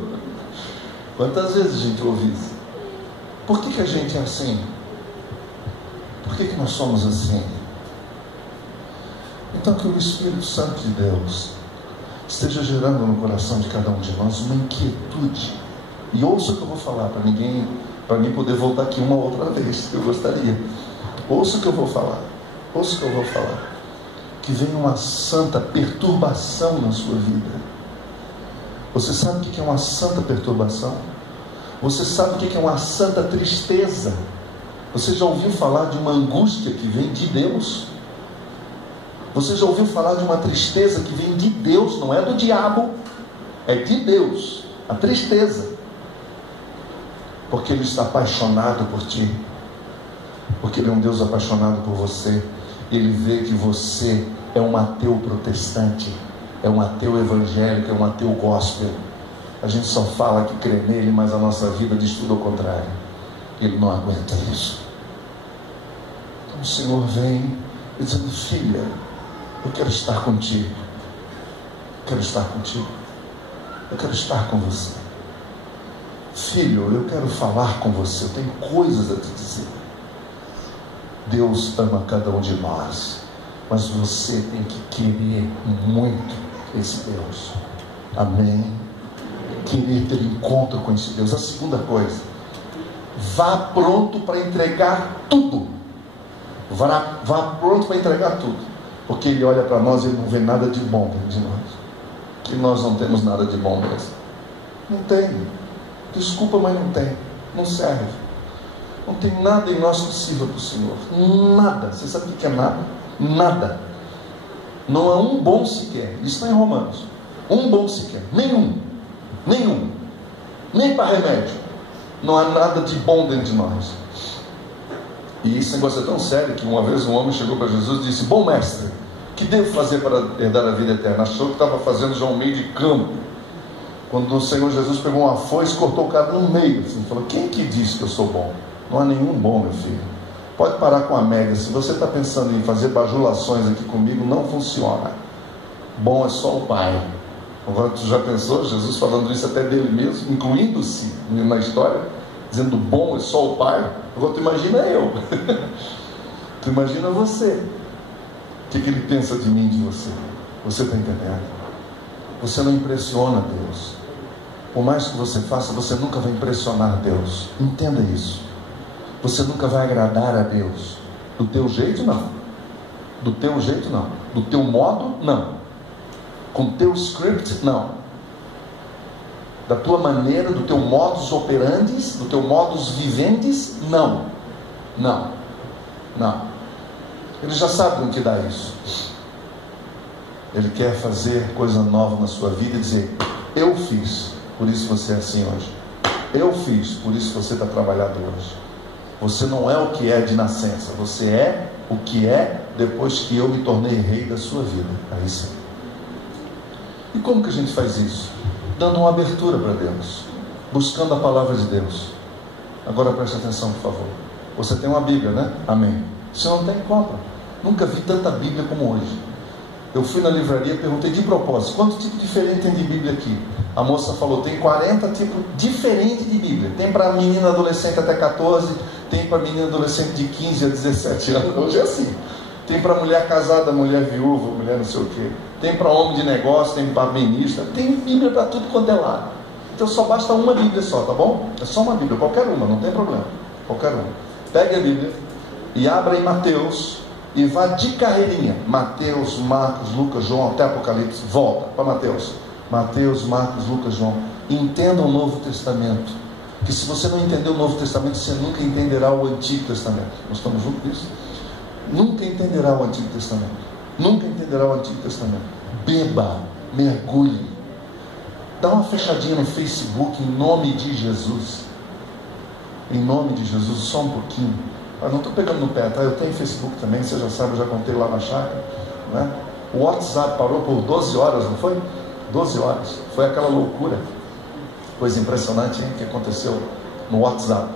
Quantas vezes a gente ouve isso? Por que a gente é assim? Por que nós somos assim? Então que o Espírito Santo de Deus esteja gerando no coração de cada um de nós uma inquietude. E ouça o que eu vou falar, para mim poder voltar aqui uma outra vez, que eu gostaria. Ouça o que eu vou falar. Ouça o que eu vou falar. Que venha uma santa perturbação na sua vida. Você sabe o que é uma santa perturbação? Você sabe o que é uma santa tristeza? Você já ouviu falar de uma angústia que vem de Deus? Você já ouviu falar de uma tristeza que vem de Deus? Não é do diabo, é de Deus. A tristeza. Porque Ele está apaixonado por ti. Porque Ele é um Deus apaixonado por você. Ele vê que você é um ateu protestante, é um ateu evangélico, é um ateu gospel. A gente só fala que crê nele, mas a nossa vida diz tudo ao contrário. Ele não aguenta isso. Então o Senhor vem dizendo, filha, eu quero estar contigo. Eu quero estar contigo. Eu quero estar com você. Filho, eu quero falar com você. Eu tenho coisas a te dizer. Deus ama cada um de nós, mas você tem que querer muito esse Deus. Amém? Querer ter encontro com esse Deus. A segunda coisa, vá pronto para entregar tudo. Vá pronto para entregar tudo, porque Ele olha para nós e Ele não vê nada de bom dentro de nós. Que nós não temos nada de bom mesmo. Não tem. Desculpa, mas não tem. Não serve. Não tem nada em nós que sirva para o Senhor. Nada. Você sabe o que é nada? Nada. Não há um bom sequer. Isso está em Romanos. Um bom sequer. Nenhum. Nenhum. Nem para remédio. Não há nada de bom dentro de nós. E esse negócio é tão sério que uma vez um homem chegou para Jesus e disse, bom mestre, o que devo fazer para herdar a vida eterna? Achou que estava fazendo já um meio de campo. Quando o Senhor Jesus pegou uma foice e cortou o cara no meio. Assim, falou, quem que disse que eu sou bom? Não há nenhum bom, meu filho. Pode parar com a média. Se você está pensando em fazer bajulações aqui comigo, não funciona. Bom é só o Pai. Agora tu já pensou, Jesus falando isso até dele mesmo, incluindo-se na história, dizendo bom é só o Pai? Agora tu imagina eu. Tu imagina você. O que ele pensa de mim, de você? Você está entendendo? Você não impressiona Deus. Por mais que você faça, você nunca vai impressionar Deus. Entenda isso. Você nunca vai agradar a Deus. Do teu jeito, não. Do teu jeito, não. Do teu modo, não. Com o teu script, não. Da tua maneira, do teu modus operandi, do teu modus vivendi, não. Não. Não. Ele já sabe como que dá isso. Ele quer fazer coisa nova na sua vida e dizer, eu fiz, por isso você é assim hoje. Eu fiz, por isso você está trabalhando hoje. Você não é o que é de nascença, você é o que é depois que eu me tornei rei da sua vida. Aí sim. E como que a gente faz isso? Dando uma abertura para Deus, buscando a palavra de Deus. Agora preste atenção, por favor. Você tem uma Bíblia, né? Amém. Se não tem, compra. Nunca vi tanta Bíblia como hoje. Eu fui na livraria e perguntei de propósito, quanto tipo diferente tem de Bíblia aqui? A moça falou, tem 40 tipos diferentes de Bíblia. Tem para menina adolescente até 14, tem para menina adolescente de 15 a 17 anos. Hoje é assim. Tem para mulher casada, mulher viúva, mulher não sei o quê. Tem para homem de negócio, tem para ministra. Tem Bíblia para tudo quanto é lado. Então só basta uma Bíblia só, tá bom? É só uma Bíblia, qualquer uma, não tem problema. Qualquer uma. Pegue a Bíblia e abra em Mateus e vá de carreirinha. Mateus, Marcos, Lucas, João, até Apocalipse. Volta para Mateus. Mateus, Marcos, Lucas, João. Entenda o Novo Testamento. Que se você não entender o Novo Testamento, você nunca entenderá o Antigo Testamento. Nós estamos juntos nisso? Nunca entenderá o Antigo Testamento. Nunca entenderá o Antigo Testamento. Beba, mergulhe. Dá uma fechadinha no Facebook em nome de Jesus. Em nome de Jesus, só um pouquinho. Eu não estou pegando no pé, tá? Eu tenho Facebook também, você já sabe, eu já contei lá na chácara, né? O WhatsApp parou por 12 horas, não foi? 12 horas. Foi aquela loucura. Coisa impressionante, hein, que aconteceu no WhatsApp.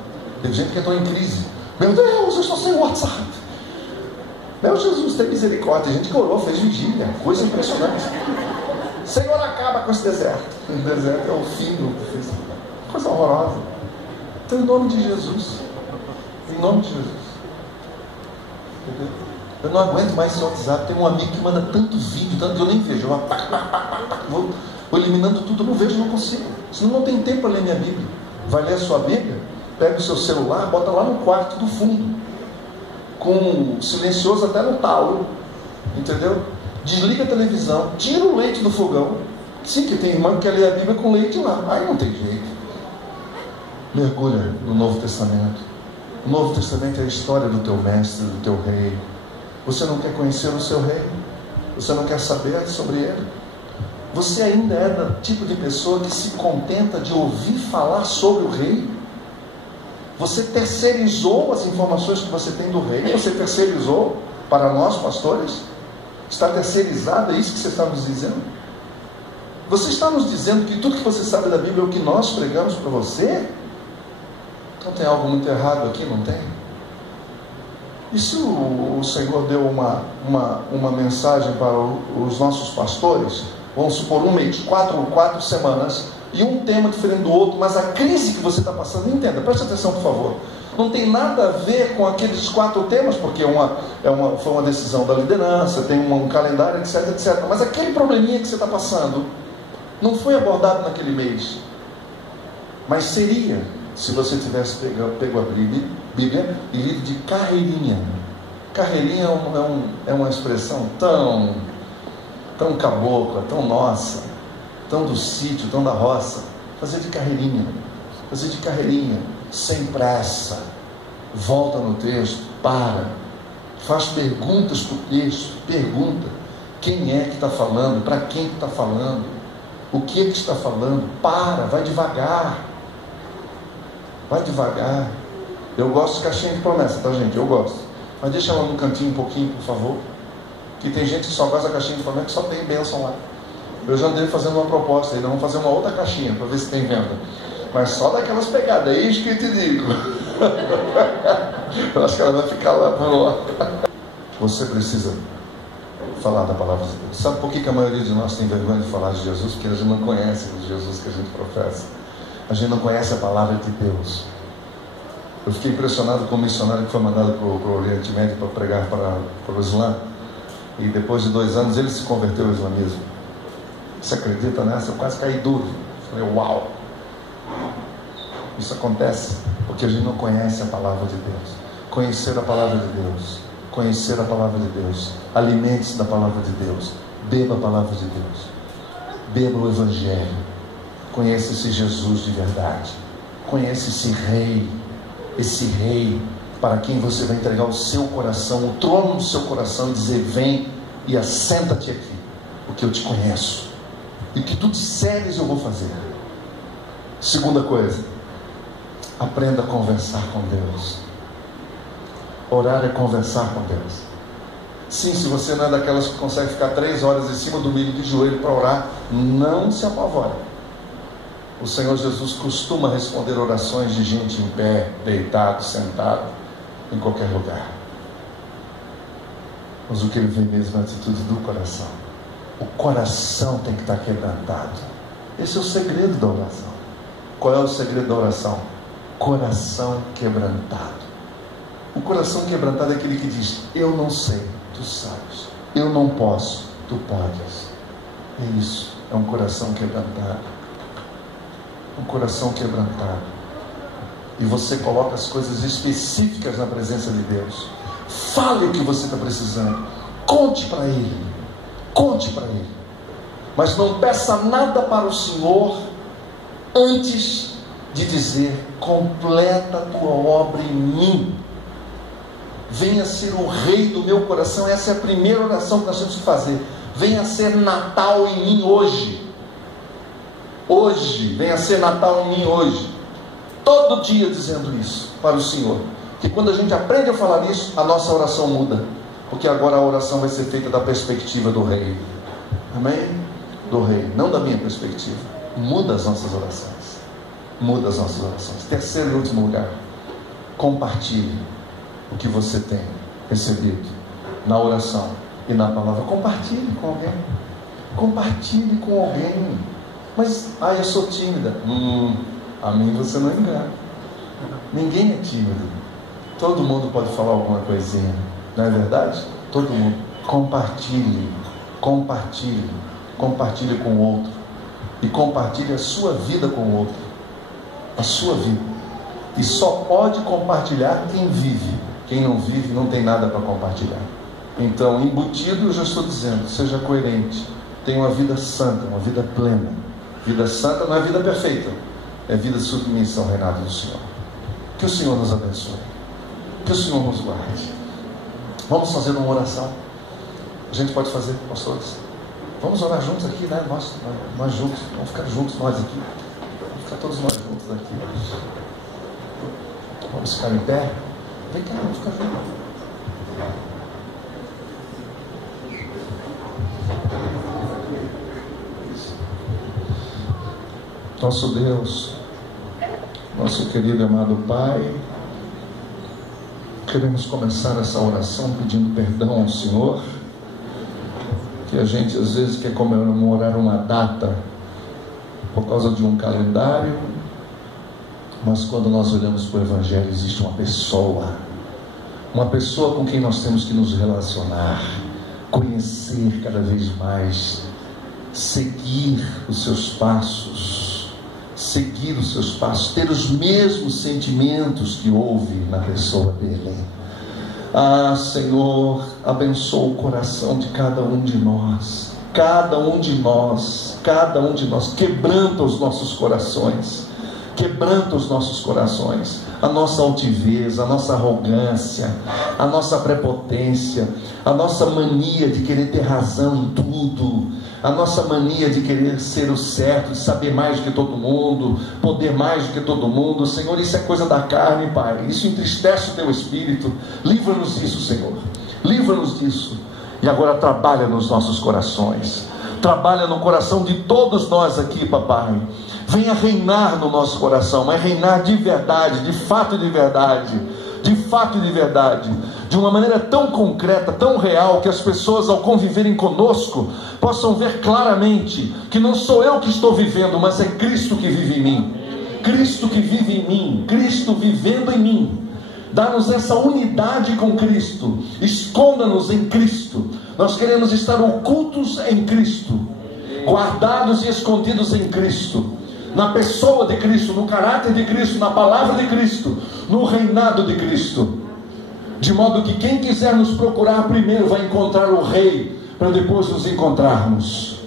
Teve gente que entrou em crise. Meu Deus, eu estou sem WhatsApp. Meu Jesus, tem misericórdia. Tem gente que orou, fez vigília. Coisa impressionante. Senhor, acaba com esse deserto. O deserto é o fim do Facebook. Coisa horrorosa. Então, em nome de Jesus. Em nome de Jesus. Entendeu? Eu não aguento mais esse WhatsApp. Tem um amigo que manda tanto vídeo, tanto que eu nem vejo. Eu vou eliminando tudo, eu não vejo, não consigo. Senão não tem tempo para ler minha Bíblia. Vai ler a sua Bíblia, pega o seu celular, bota lá no quarto do fundo, com silencioso até no talo. Entendeu? Desliga a televisão, tira o leite do fogão. Sim, que tem irmã que quer ler a Bíblia com leite lá. Aí não tem jeito. Mergulha no Novo Testamento. O Novo Testamento é a história do teu mestre, do teu rei. Você não quer conhecer o seu rei? Você não quer saber sobre ele? Você ainda é do tipo de pessoa que se contenta de ouvir falar sobre o rei? Você terceirizou as informações que você tem do rei? Você terceirizou para nós, pastores? Está terceirizado, é isso que você está nos dizendo? Você está nos dizendo que tudo que você sabe da Bíblia é o que nós pregamos para você? Então tem algo muito errado aqui, não tem? E se o Senhor deu uma mensagem para os nossos pastores, vamos supor um mês, quatro semanas, e um tema diferente do outro, mas a crise que você está passando, entenda, preste atenção por favor, não tem nada a ver com aqueles 4 temas, porque foi uma decisão da liderança, tem um calendário, etc, etc, mas aquele probleminha que você está passando, não foi abordado naquele mês, mas seria, se você tivesse pego a Bíblia e lido de carreirinha. Carreirinha é uma expressão tão cabocla, tão nossa, tão do sítio, tão da roça. Fazer de carreirinha, sem pressa. Volta no texto, faz perguntas para o texto, pergunta quem é que está falando, para quem que está falando, o que está falando, vai devagar. Vai devagar. Eu gosto de caixinha de promessa, tá, gente? Eu gosto. Mas deixa ela no cantinho um pouquinho, por favor. Que tem gente que só gosta da caixinha de promessa, que só tem bênção lá. Eu já andei fazendo uma proposta, ainda vamos fazer uma outra caixinha para ver se tem venda. Mas só daquelas pegadas, é isso que eu te digo. Eu acho que ela vai ficar lá por lá. Você precisa falar da palavra de Deus. Sabe por que a maioria de nós tem vergonha de falar de Jesus? Porque a gente não conhece o Jesus que a gente professa. A gente não conhece a palavra de Deus. Eu fiquei impressionado com o missionário que foi mandado para o Oriente Médio para pregar para o Islã. E depois de 2 anos ele se converteu ao islamismo. Você acredita nessa? Eu quase caí duro. Falei, uau! Isso acontece porque a gente não conhece a palavra de Deus. Conhecer a palavra de Deus. Conhecer a palavra de Deus. Alimente-se da palavra de Deus. Beba a palavra de Deus. Beba o Evangelho. Conheça esse Jesus de verdade. Conheça esse rei para quem você vai entregar o seu coração, o trono do seu coração, e dizer: vem e assenta-te aqui, porque eu te conheço, e o que tu disseres eu vou fazer. Segunda coisa, aprenda a conversar com Deus. Orar é conversar com Deus. Sim, se você não é daquelas que consegue ficar 3 horas em cima do milho de joelho para orar, não se apavore. O Senhor Jesus costuma responder orações de gente em pé, deitado, sentado, em qualquer lugar. Mas o que Ele vê mesmo é a atitude do coração. O coração tem que estar quebrantado. Esse é o segredo da oração. Qual é o segredo da oração? Coração quebrantado. O coração quebrantado é aquele que diz: eu não sei, tu sabes. Eu não posso, tu podes. É isso, é um coração quebrantado. Um coração quebrantado. E você coloca as coisas específicas na presença de Deus. Fale o que você está precisando. Conte para Ele. Conte para Ele. Mas não peça nada para o Senhor antes de dizer: completa a tua obra em mim. Venha ser o rei do meu coração. Essa é a primeira oração que nós temos que fazer. Venha ser Natal em mim hoje. Hoje, venha ser Natal em mim hoje. Todo dia dizendo isso para o Senhor. Que quando a gente aprende a falar isso, a nossa oração muda. Porque agora a oração vai ser feita da perspectiva do rei. Amém? Do rei, não da minha perspectiva. Muda as nossas orações. Muda as nossas orações. Terceiro e último lugar, compartilhe o que você tem recebido na oração e na palavra. Compartilhe com alguém. Compartilhe com alguém. Mas, eu sou tímida. A mim você não engana. Ninguém é tímido. Todo mundo pode falar alguma coisinha. Não é verdade? Todo mundo. Compartilhe. Compartilhe. Compartilhe com o outro. E compartilhe a sua vida com o outro. A sua vida. E só pode compartilhar quem vive. Quem não vive não tem nada para compartilhar. Então, embutido, eu já estou dizendo, seja coerente. Tenha uma vida santa, uma vida plena. Vida santa não é vida perfeita. É vida submissa ao reinado do Senhor. Que o Senhor nos abençoe. Que o Senhor nos guarde. Vamos fazer uma oração. A gente pode fazer, pastores. Vamos orar juntos aqui, né? Nós juntos. Vamos ficar juntos, nós aqui. Vamos ficar todos nós juntos aqui. Vamos ficar em pé. Vem cá, vamos ficar juntos. Nosso Deus, nosso querido e amado Pai, queremos começar essa oração pedindo perdão ao Senhor, que a gente às vezes quer comemorar uma data por causa de um calendário, mas quando nós olhamos para o Evangelho, existe uma pessoa com quem nós temos que nos relacionar, conhecer cada vez mais, seguir os seus passos, ter os mesmos sentimentos que houve na pessoa dele. Senhor, abençoa o coração de cada um de nós, quebranta os nossos corações, a nossa altivez, a nossa arrogância, a nossa prepotência, a nossa mania de querer ter razão em tudo, a nossa mania de querer ser o certo, de saber mais do que todo mundo, poder mais do que todo mundo. Senhor, isso é coisa da carne, Pai, isso entristece o teu espírito. Livra-nos disso, Senhor, livra-nos disso. E agora trabalha nos nossos corações, trabalha no coração de todos nós aqui, Papai. Venha reinar no nosso coração, mas reinar de verdade, de fato e de verdade, de uma maneira tão concreta, tão real, que as pessoas, ao conviverem conosco, possam ver claramente que não sou eu que estou vivendo, mas é Cristo que vive em mim. Cristo que vive em mim, Cristo vivendo em mim. Dá-nos essa unidade com Cristo, esconda-nos em Cristo. Nós queremos estar ocultos em Cristo, guardados e escondidos em Cristo, na pessoa de Cristo, no caráter de Cristo, na palavra de Cristo, no reinado de Cristo, de modo que quem quiser nos procurar primeiro vai encontrar o Rei, para depois nos encontrarmos.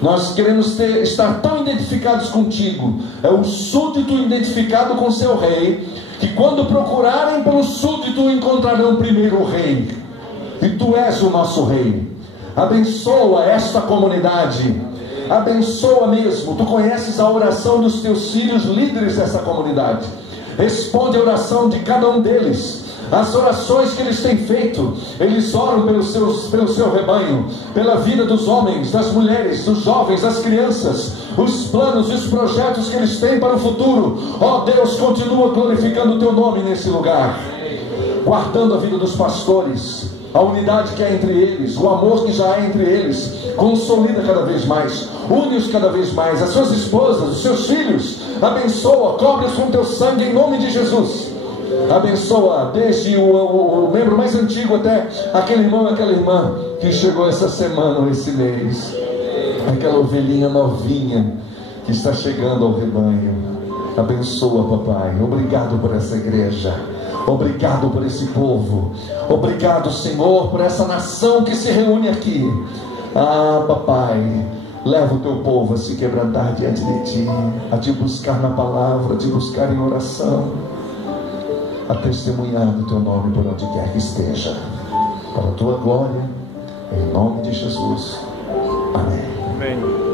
Nós queremos estar tão identificados contigo, é o súdito identificado com seu Rei, que quando procurarem pelo súdito encontrarão primeiro o Rei, e tu és o nosso Rei. Abençoa esta comunidade, abençoa mesmo. Tu conheces a oração dos teus filhos líderes dessa comunidade. Responde a oração de cada um deles, as orações que eles têm feito. Eles oram pelo seu rebanho, pela vida dos homens, das mulheres, dos jovens, das crianças, os planos e os projetos que eles têm para o futuro. Ó Deus, continua glorificando o teu nome nesse lugar, guardando a vida dos pastores, a unidade que há entre eles, o amor que já há entre eles. Consolida cada vez mais, une-os cada vez mais, as suas esposas, os seus filhos. Abençoa, cobre-os com teu sangue em nome de Jesus. Abençoa desde o membro mais antigo até aquele irmão e aquela irmã que chegou essa semana ou esse mês, aquela ovelhinha novinha que está chegando ao rebanho. Abençoa, papai. Obrigado por essa igreja, obrigado por esse povo, obrigado, Senhor, por essa nação que se reúne aqui. Ah, papai, leva o teu povo a se quebrantar diante de ti, a te buscar na palavra, a te buscar em oração, a testemunhar do teu nome por onde quer que esteja, para a tua glória, em nome de Jesus. Amém. Amém.